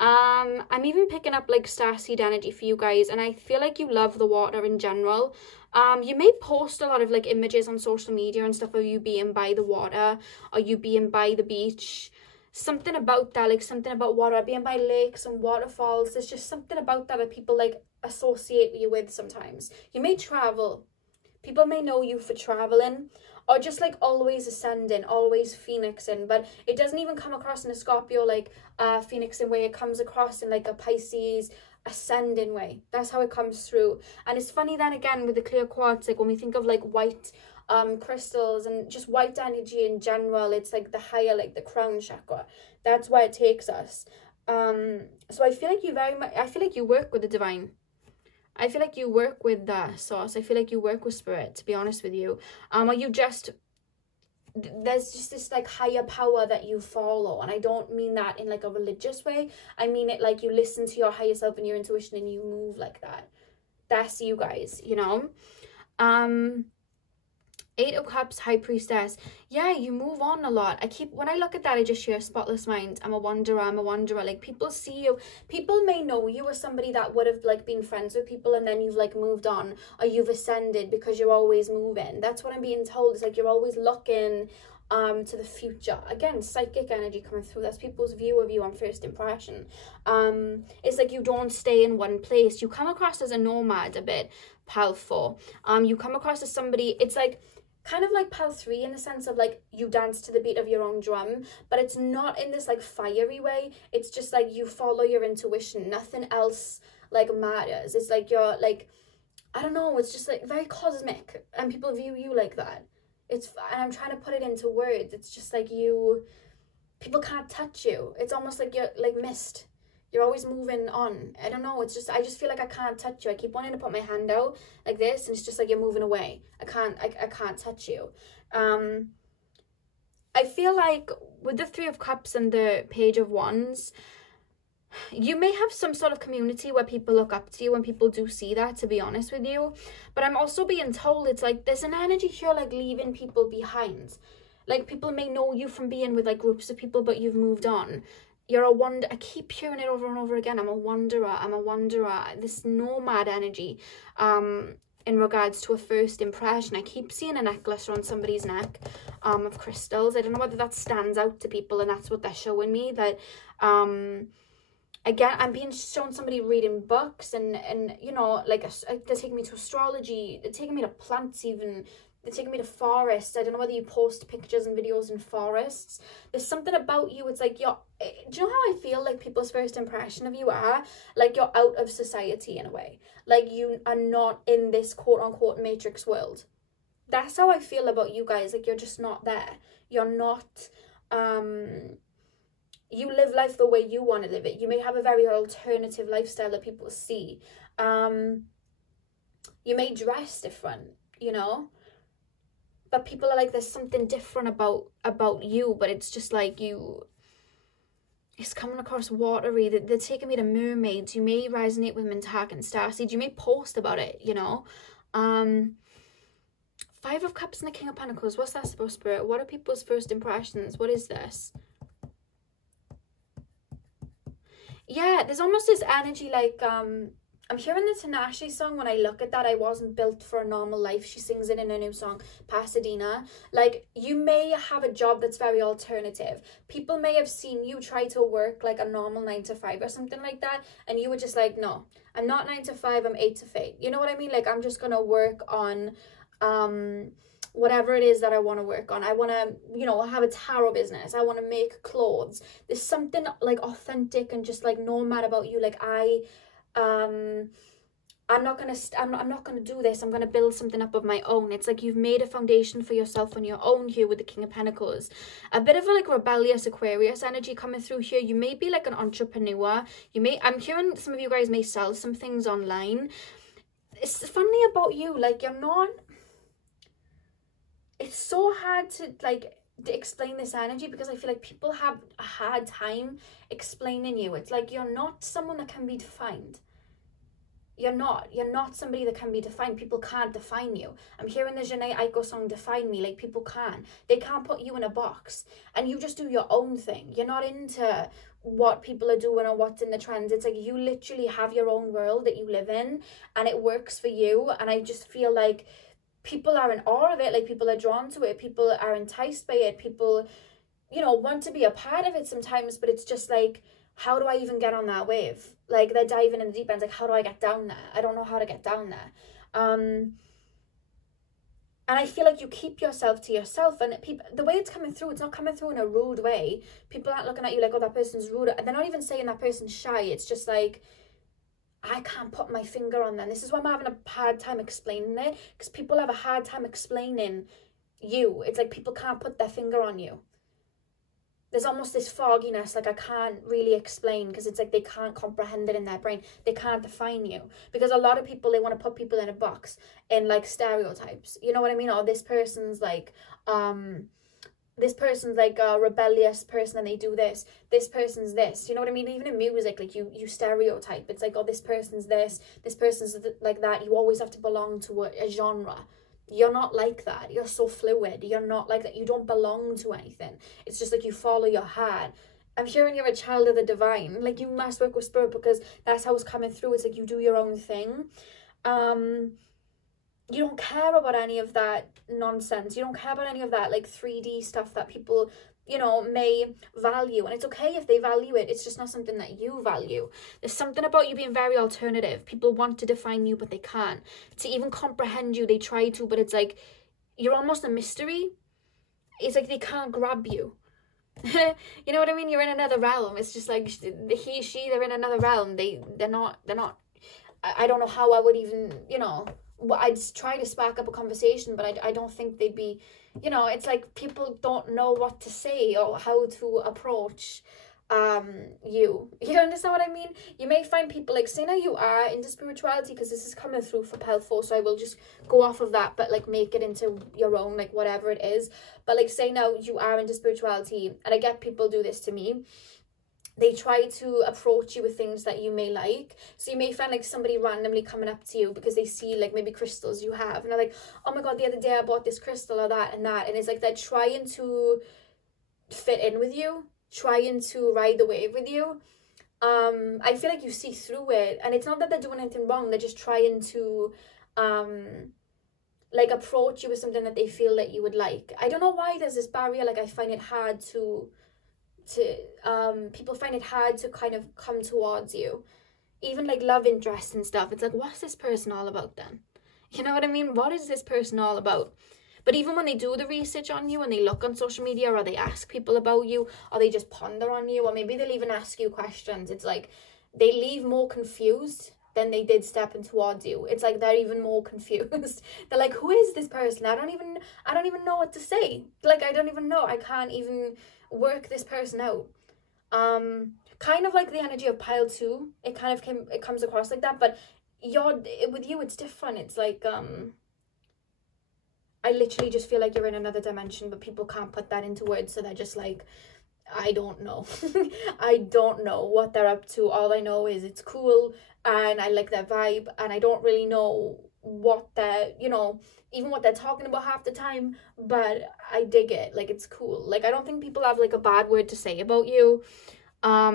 I'm even picking up like Starseed energy for you guys, and I feel like you love the water in general. You may post a lot of like images on social media and stuff of you being by the water or you being by the beach. Something about that, like something about water, being by lakes and waterfalls. There's just something about that people like associate you with sometimes. You may travel. People may know you for traveling or just like always ascending, always phoenixing, but it doesn't even come across in a Scorpio like phoenixing way. It comes across in like a Pisces ascending way. That's how it comes through. And it's funny then again with the clear quartz, like when we think of like white crystals and just white energy in general, it's like the higher, like the crown chakra. That's where it takes us. So I feel like I feel like you work with the divine. I feel like you work with the source. I feel like you work with spirit, to be honest with you. Or you just, there's just this like higher power that you follow. And I don't mean that in like a religious way. I mean it like you listen to your higher self and your intuition and you move like that. That's you guys, you know. 8 of Cups, High Priestess. Yeah, you move on a lot. When I look at that, I just hear Spotless Mind. I'm a wanderer. Like people see you. People may know you as somebody that would have like been friends with people and then you've like moved on or you've ascended because you're always moving. That's what I'm being told. It's like you're always looking to the future. Again, psychic energy coming through. That's people's view of you on first impression. It's like you don't stay in one place. You come across as a nomad a bit, pile 4. You come across as somebody, it's like kind of like pile 3 in the sense of like you dance to the beat of your own drum, but it's not in this like fiery way. It's just like you follow your intuition. Nothing else like matters. It's like you're like, I don't know, it's just like very cosmic and people view you like that. And I'm trying to put it into words. It's just like people can't touch you. It's almost like you're like mist. You're always moving on. I don't know. I just feel like I can't touch you. I keep wanting to put my hand out like this, and it's just like you're moving away. I can't touch you. I feel like with the 3 of Cups and the Page of Wands, you may have some sort of community where people look up to you and people do see that, to be honest with you. But I'm also being told it's like there's an energy here like leaving people behind. Like people may know you from being with like groups of people, but you've moved on. You're a wander. I keep hearing it over and over again. I'm a wanderer. This nomad energy, in regards to a first impression. I keep seeing a necklace around somebody's neck, of crystals. I don't know whether that stands out to people and that's what they're showing me. That, again, I'm being shown somebody reading books and you know, like they're taking me to astrology. They're taking me to plants even. They're taking me to forests. I don't know whether you post pictures and videos in forests. There's something about you. It's like do you know how I feel like people's first impression of you are? Like you're out of society in a way. Like you are not in this quote unquote matrix world. That's how I feel about you guys. Like you're just not there. You're not, you live life the way you want to live it. You may have a very alternative lifestyle that people see. You may dress different. you know? But people are like, there's something different about you, but it's just like it's coming across watery. They're taking me to mermaids. You may resonate with Mintaka and Starseed. You may post about it, you know? Five of Cups and the King of Pentacles. What's that supposed to be? What are people's first impressions? What is this? Yeah, there's almost this energy like, I'm hearing the Tinashe song. When I look at that, I wasn't built for a normal life. She sings it in her new song, Pasadena. Like, you may have a job that's very alternative. People may have seen you try to work like a normal 9 to 5 or something like that, and you were just like, no, I'm not 9 to 5, I'm 8 to 8. You know what I mean? Like, I'm just gonna work on whatever it is that I want to work on. I want to, you know, have a tarot business. I want to make clothes. There's something like authentic and just like nomad about you. Like, I'm not gonna do this. I'm gonna build something up of my own. It's like you've made a foundation for yourself on your own here with the King of Pentacles. A bit of a like rebellious Aquarius energy coming through here. You may be like an entrepreneur. I'm hearing some of you guys may sell some things online. It's funny about you, like you're not, it's so hard to like to explain this energy, because I feel like people have a hard time explaining you. It's like you're not someone that can be defined. You're not somebody that can be defined. People can't define you. I'm hearing the Janae Aiko song, Define Me. Like, people they can't put you in a box, and you just do your own thing. You're not into what people are doing or what's in the trends. It's like you literally have your own world that you live in, and it works for you. And I just feel like people are in awe of it. Like, people are drawn to it. People are enticed by it. People, you know, want to be a part of it sometimes, but it's just like, how do I even get on that wave? Like, they're diving in the deep end. Like, how do I get down there? I don't know how to get down there. And I feel like you keep yourself to yourself, and the way it's coming through, it's not coming through in a rude way. People aren't looking at you like, oh, that person's rude. And they're not even saying that person's shy. It's just like, I can't put my finger on them. This is why I'm having a hard time explaining it, because people have a hard time explaining you. It's like people can't put their finger on you. There's almost this fogginess, like I can't really explain, because it's like they can't comprehend it in their brain. They can't define you, because a lot of people, they want to put people in a box, in like stereotypes. You know what I mean? Or this person's like a rebellious person and they do this. This person's this. You know what I mean? Even in music, like you stereotype. It's like, oh, this person's this. This person's like that. You always have to belong to a genre. You're not like that. You're so fluid. You're not like that. You don't belong to anything. It's just like you follow your heart. I'm hearing you're a child of the divine. Like, you must work with spirit, because that's how it's coming through. It's like you do your own thing. You don't care about any of that nonsense. You don't care about any of that like 3D stuff that people, you know, may value. And it's okay if they value it. It's just not something that you value. There's something about you being very alternative. People want to define you, but they can't. To even comprehend you, they try to, but it's like you're almost a mystery. It's like they can't grab you. You know what I mean? You're in another realm. It's just like he, she, they're in another realm. They're not. I don't know how I would even, you know, I'd try to spark up a conversation, but I don't think they'd be, you know, it's like people don't know what to say or how to approach you understand what I mean? You may find people like, say now you are into spirituality, because this is coming through for Pel 4, so I will just go off of that, but like make it into your own, like whatever it is. But like, say now you are into spirituality, and I get people do this to me. They try to approach you with things that you may like. So you may find like somebody randomly coming up to you because they see like maybe crystals you have, and they're like, oh my god, the other day I bought this crystal or that and that. And it's like they're trying to fit in with you, trying to ride the wave with you. I feel like you see through it, and it's not that they're doing anything wrong. They're just trying to like approach you with something that they feel that you would like. I don't know why there's this barrier. Like, I find it hard to people find it hard to kind of come towards you. Even like love interests and stuff, it's like, what's this person all about then? You know what I mean? What is this person all about? But even when they do the research on you and they look on social media, or they ask people about you, or they just ponder on you, or maybe they'll even ask you questions, it's like they leave more confused than they did stepping towards you. It's like they're even more confused. They're like, who is this person? I don't even know what to say. Like, I don't even know. I can't even work this person out. Kind of like the energy of pile 2. It comes across like that, but with you it's different. It's like I literally just feel like you're in another dimension, but people can't put that into words, so they're just like, I don't know. I don't know what they're up to. All I know is it's cool and I like their vibe, and I don't really know what they're, you know, even what they're talking about half the time, but I dig it. Like, it's cool. Like, I don't think people have like a bad word to say about you.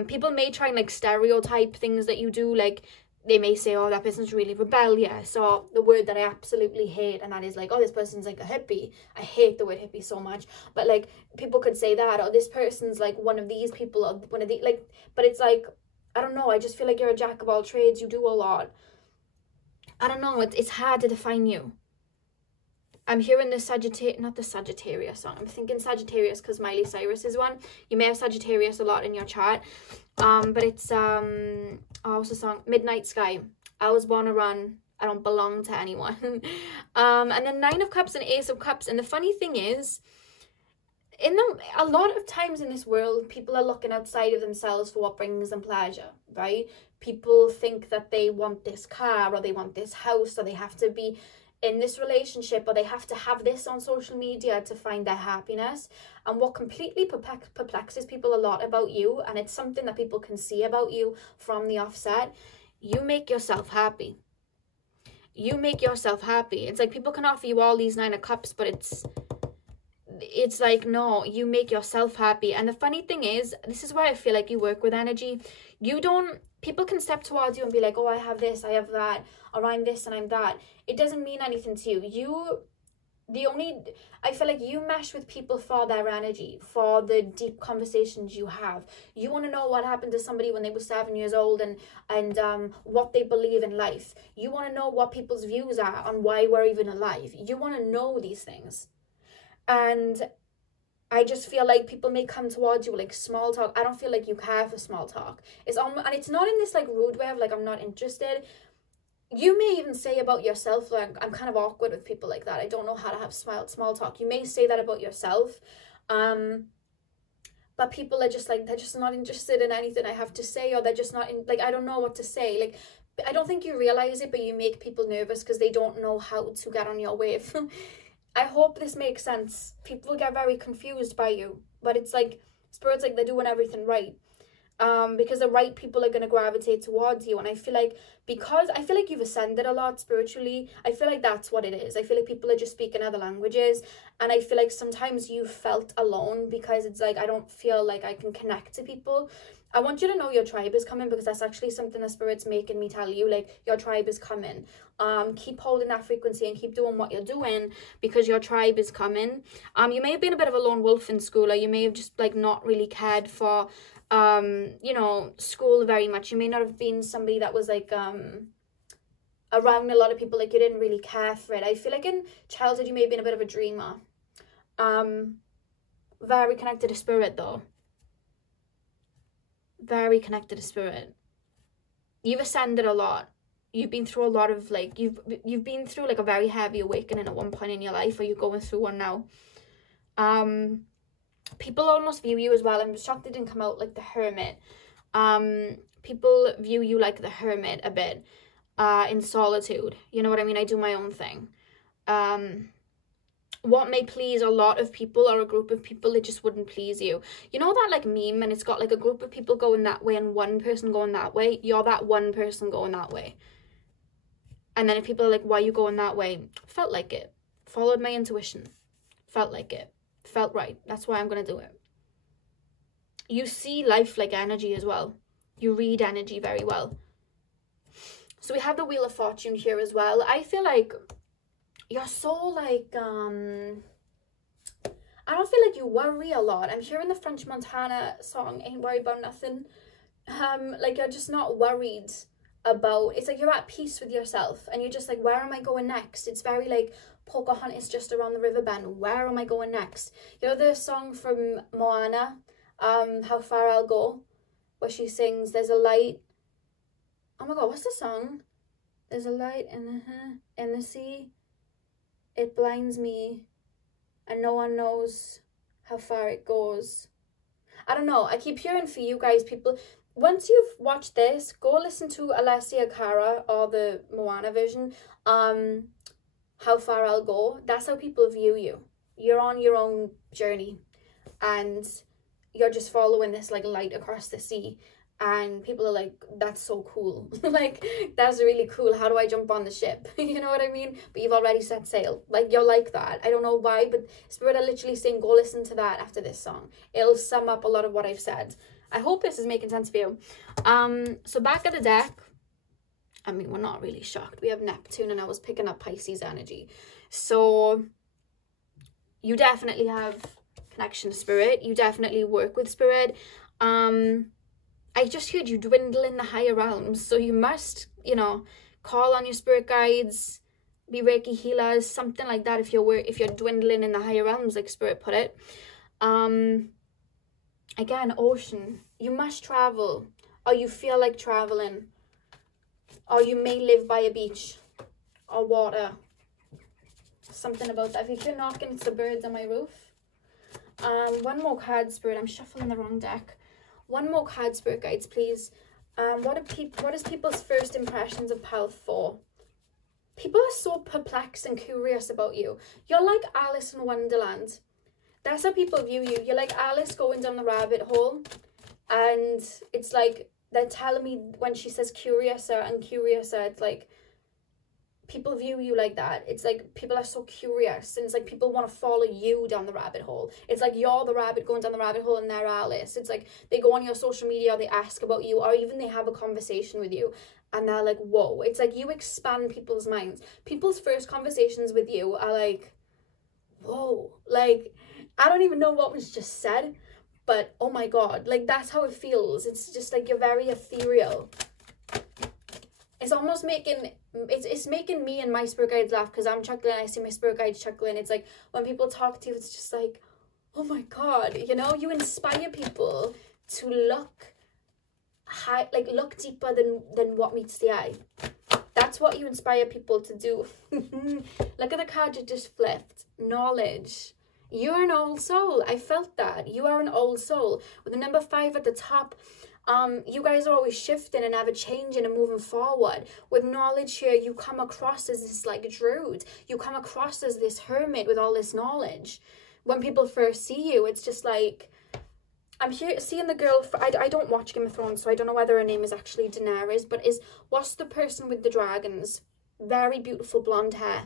People may try and like stereotype things that you do, like they may say, oh, that person's really rebellious, or the word that I absolutely hate, and that is like, oh, this person's like a hippie. I hate the word hippie so much, but like people could say that, or this person's like one of these people, or one of the, like, but it's like, I don't know, I just feel like you're a jack of all trades, you do a lot. I don't know, it's hard to define you. I'm hearing the not the Sagittarius song. I'm thinking Sagittarius because Miley Cyrus is one. You may have Sagittarius a lot in your chart. But it's, oh, what's the song? Midnight Sky. I was born to run. I don't belong to anyone. And then 9 of Cups and Ace of Cups. And the funny thing is, a lot of times in this world, people are looking outside of themselves for what brings them pleasure, right? People think that they want this car, or they want this house, or they have to be in this relationship, or they have to have this on social media to find their happiness. And what completely perplexes people a lot about you, and it's something that people can see about you from the offset, you make yourself happy. You make yourself happy. It's like people can offer you all these 9 of Cups, but it's like, no, you make yourself happy. And the funny thing is, this is why I feel like you work with energy. People can step towards you and be like, oh, I have this, I have that, or I'm this and I'm that. It doesn't mean anything to you. I feel like you mesh with people for their energy, for the deep conversations you have. You want to know what happened to somebody when they were 7 years old, and what they believe in life. You want to know what people's views are on why we're even alive. You want to know these things. And I just feel like people may come towards you like small talk. I don't feel like you care for small talk. And it's not in this like rude way of like, I'm not interested. You may even say about yourself, like, I'm kind of awkward with people like that. I don't know how to have small talk. You may say that about yourself. But people are just like, they're just not interested in anything I have to say, or they're just not in, like, I don't know what to say. Like, I don't think you realize it, but you make people nervous because they don't know how to get on your wave. I hope this makes sense. People get very confused by you, but it's like, Spirit's like, they're doing everything right. Because the right people are going to gravitate towards you. And I feel like, because I feel like you've ascended a lot spiritually, I feel like that's what it is. I feel like people are just speaking other languages, and I feel like sometimes you felt alone because it's like, I don't feel like I can connect to people. I want you to know your tribe is coming, because that's actually something the Spirit's making me tell you, like, your tribe is coming. Keep holding that frequency and keep doing what you're doing, because your tribe is coming. You may have been a bit of a lone wolf in school, or you may have just like not really cared for you know, school very much. You may not have been somebody that was like around a lot of people, like you didn't really care for it. I feel like in childhood you may have been a bit of a dreamer. Very connected to spirit though. Very connected to spirit. You've ascended a lot. You've been through a lot of like, you've been through like a very heavy awakening at one point in your life, or you're going through one now. People almost view you as well. I'm shocked it didn't come out like the hermit. People view you like the hermit a bit, in solitude. You know what I mean? I do my own thing. What may please a lot of people, or a group of people, it just wouldn't please you. You know that like meme, and it's got like a group of people going that way and one person going that way? You're that one person going that way. And then if people are like, why are you going that way? Felt like it. Followed my intuition. Felt like it. Felt right. That's why I'm going to do it. You see life like energy as well. You read energy very well. So we have the Wheel of Fortune here as well. I feel like you're so like, I don't feel like you worry a lot. I'm hearing the French Montana song, Ain't Worried About Nothing. Like you're just not worried about, it's like you're at peace with yourself, and you're just like, where am I going next? It's very like Pocahontas just around the river bend. Where am I going next? You know the song from Moana, How Far I'll Go, where she sings, there's a light, oh my god, what's the song? There's a light in the sea, it blinds me, and no one knows how far it goes. I don't know, I keep hearing for you guys, people, once you've watched this, go listen to Alexia Cara, or the Moana version. how far I'll go. That's how people view you. You're on your own journey and you're just following this like light across the sea, and people are like, that's so cool. Like, that's really cool. How do I jump on the ship? You know what I mean? But you've already set sail. Like, you're like that. I don't know why, but Spirit are literally saying, go listen to that after this song. It'll sum up a lot of what I've said. I hope this is making sense for you. So back at the deck, I mean, we're not really shocked. We have Neptune, and I was picking up Pisces energy. So you definitely have connection to Spirit. You definitely work with Spirit. I just heard you dwindle in the higher realms. So you must, you know, call on your spirit guides, be Reiki healers, something like that if you're dwindling in the higher realms, like Spirit put it. Again, ocean. You must travel, or you feel like traveling, or you may live by a beach or water. Something about that. If you hear knocking, it's the birds on my roof. One more card, Spirit. I'm shuffling the wrong deck. One more card, Spirit guides, please. What is people's first impressions of health for? People are so perplexed and curious about you. You're like Alice in Wonderland. That's how people view you. You're like Alice going down the rabbit hole. And it's like, they're telling me when she says curiouser and curiouser, it's like, people view you like that. It's like people are so curious, and it's like people want to follow you down the rabbit hole. It's like you're the rabbit going down the rabbit hole and they're Alice. It's like they go on your social media, or they ask about you, or even they have a conversation with you and they're like, whoa. It's like you expand people's minds. People's first conversations with you are like, whoa. Like, I don't even know what was just said, but oh my God, like that's how it feels. It's just like you're very ethereal. It's almost making, it's making me and my spirit guides laugh, because I'm chuckling, I see my spirit guides chuckling. It's like when people talk to you, it's just like, oh my God, you know, you inspire people to look high, like look deeper than what meets the eye. That's what you inspire people to do. Look at the card you just flipped. Knowledge. You're an old soul. I felt that. You are an old soul. With the number 5 at the top, you guys are always shifting and ever changing and moving forward. With knowledge here, you come across as this like druid. You come across as this hermit with all this knowledge. When people first see you, it's just like, I'm here seeing the girl. I don't watch Game of Thrones, so I don't know whether her name is actually Daenerys, but what's the person with the dragons? Very beautiful blonde hair.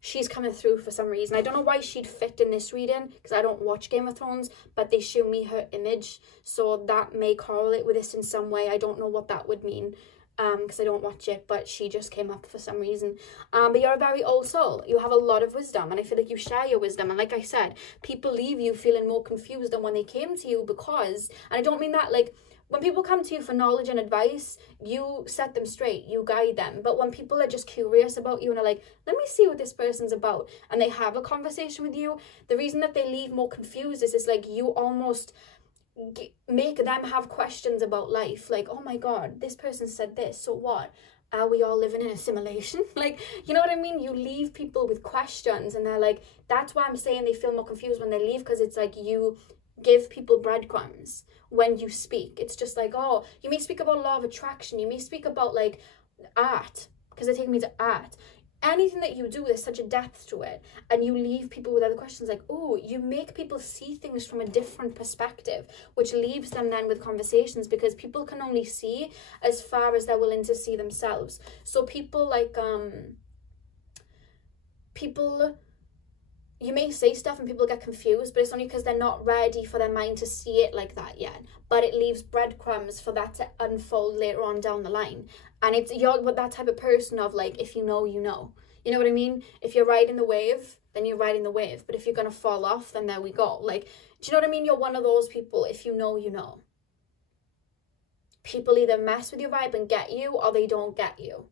She's coming through for some reason. I don't know why she'd fit in this reading, because I don't watch Game of Thrones, but they show me her image, so that may correlate with this in some way. I don't know what that would mean, because I don't watch it, but she just came up for some reason. But you're a very old soul. You have a lot of wisdom, and I feel like you share your wisdom. And like I said, people leave you feeling more confused than when they came to you, because, and I don't mean that like, when people come to you for knowledge and advice, you set them straight, you guide them. But when people are just curious about you and are like, let me see what this person's about, and they have a conversation with you, the reason that they leave more confused is like you almost make them have questions about life. Like, oh my God, this person said this, so what? Are we all living in a simulation? Like, you know what I mean? You leave people with questions, and they're like, that's why I'm saying they feel more confused when they leave, because it's like you give people breadcrumbs when you speak. It's just like, oh, you may speak about law of attraction, you may speak about like art, because they take me to art. Anything that you do, there's such a depth to it, and you leave people with other questions. Like, oh, you make people see things from a different perspective, which leaves them then with conversations, because people can only see as far as they're willing to see themselves. So people like you may say stuff and people get confused, but it's only because they're not ready for their mind to see it like that yet. But it leaves breadcrumbs for that to unfold later on down the line. And you're that type of person of like, if you know, you know. You know what I mean? If you're riding the wave, then you're riding the wave. But if you're going to fall off, then there we go. Like, do you know what I mean? You're one of those people, if you know, you know. People either mess with your vibe and get you, or they don't get you.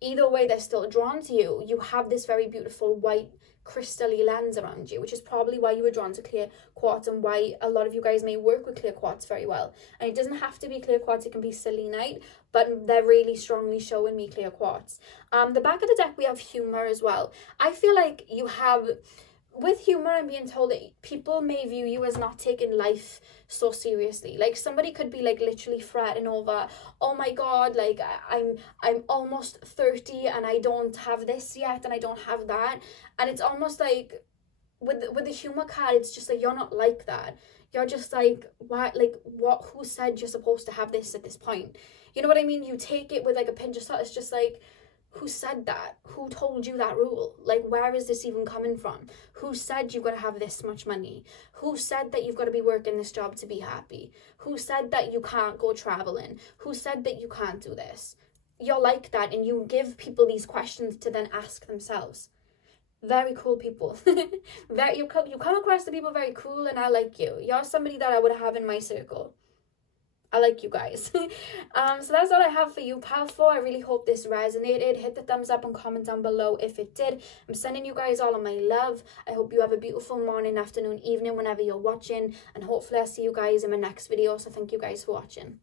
Either way, they're still drawn to you. You have this very beautiful white crystal-y lens around you, which is probably why you were drawn to clear quartz, and why a lot of you guys may work with clear quartz very well. And it doesn't have to be clear quartz, it can be selenite, but they're really strongly showing me clear quartz. The back of the deck, we have humor as well. I feel like you have with humor, I'm being told that people may view you as not taking life so seriously. Like, somebody could be like literally fretting over, oh my god, like I'm almost 30 and I don't have this yet and I don't have that. And it's almost like with the humor card, it's just like, you're not like that. You're just like, why, like, what, who said you're supposed to have this at this point? You know what I mean? You take it with like a pinch of salt. It's just like, who said that? Who told you that rule? Like, where is this even coming from? Who said you've got to have this much money? Who said that you've got to be working this job to be happy? Who said that you can't go traveling? Who said that you can't do this? You're like that, and you give people these questions to then ask themselves. Very cool people. You come across the people very cool, and I like you. You're somebody that I would have in my circle. I like you guys. So that's all I have for you, pal 4. I really hope this resonated. Hit the thumbs up and comment down below if it did. I'm sending you guys all of my love. I hope you have a beautiful morning, afternoon, evening, whenever you're watching. And hopefully I'll see you guys in my next video. So thank you guys for watching.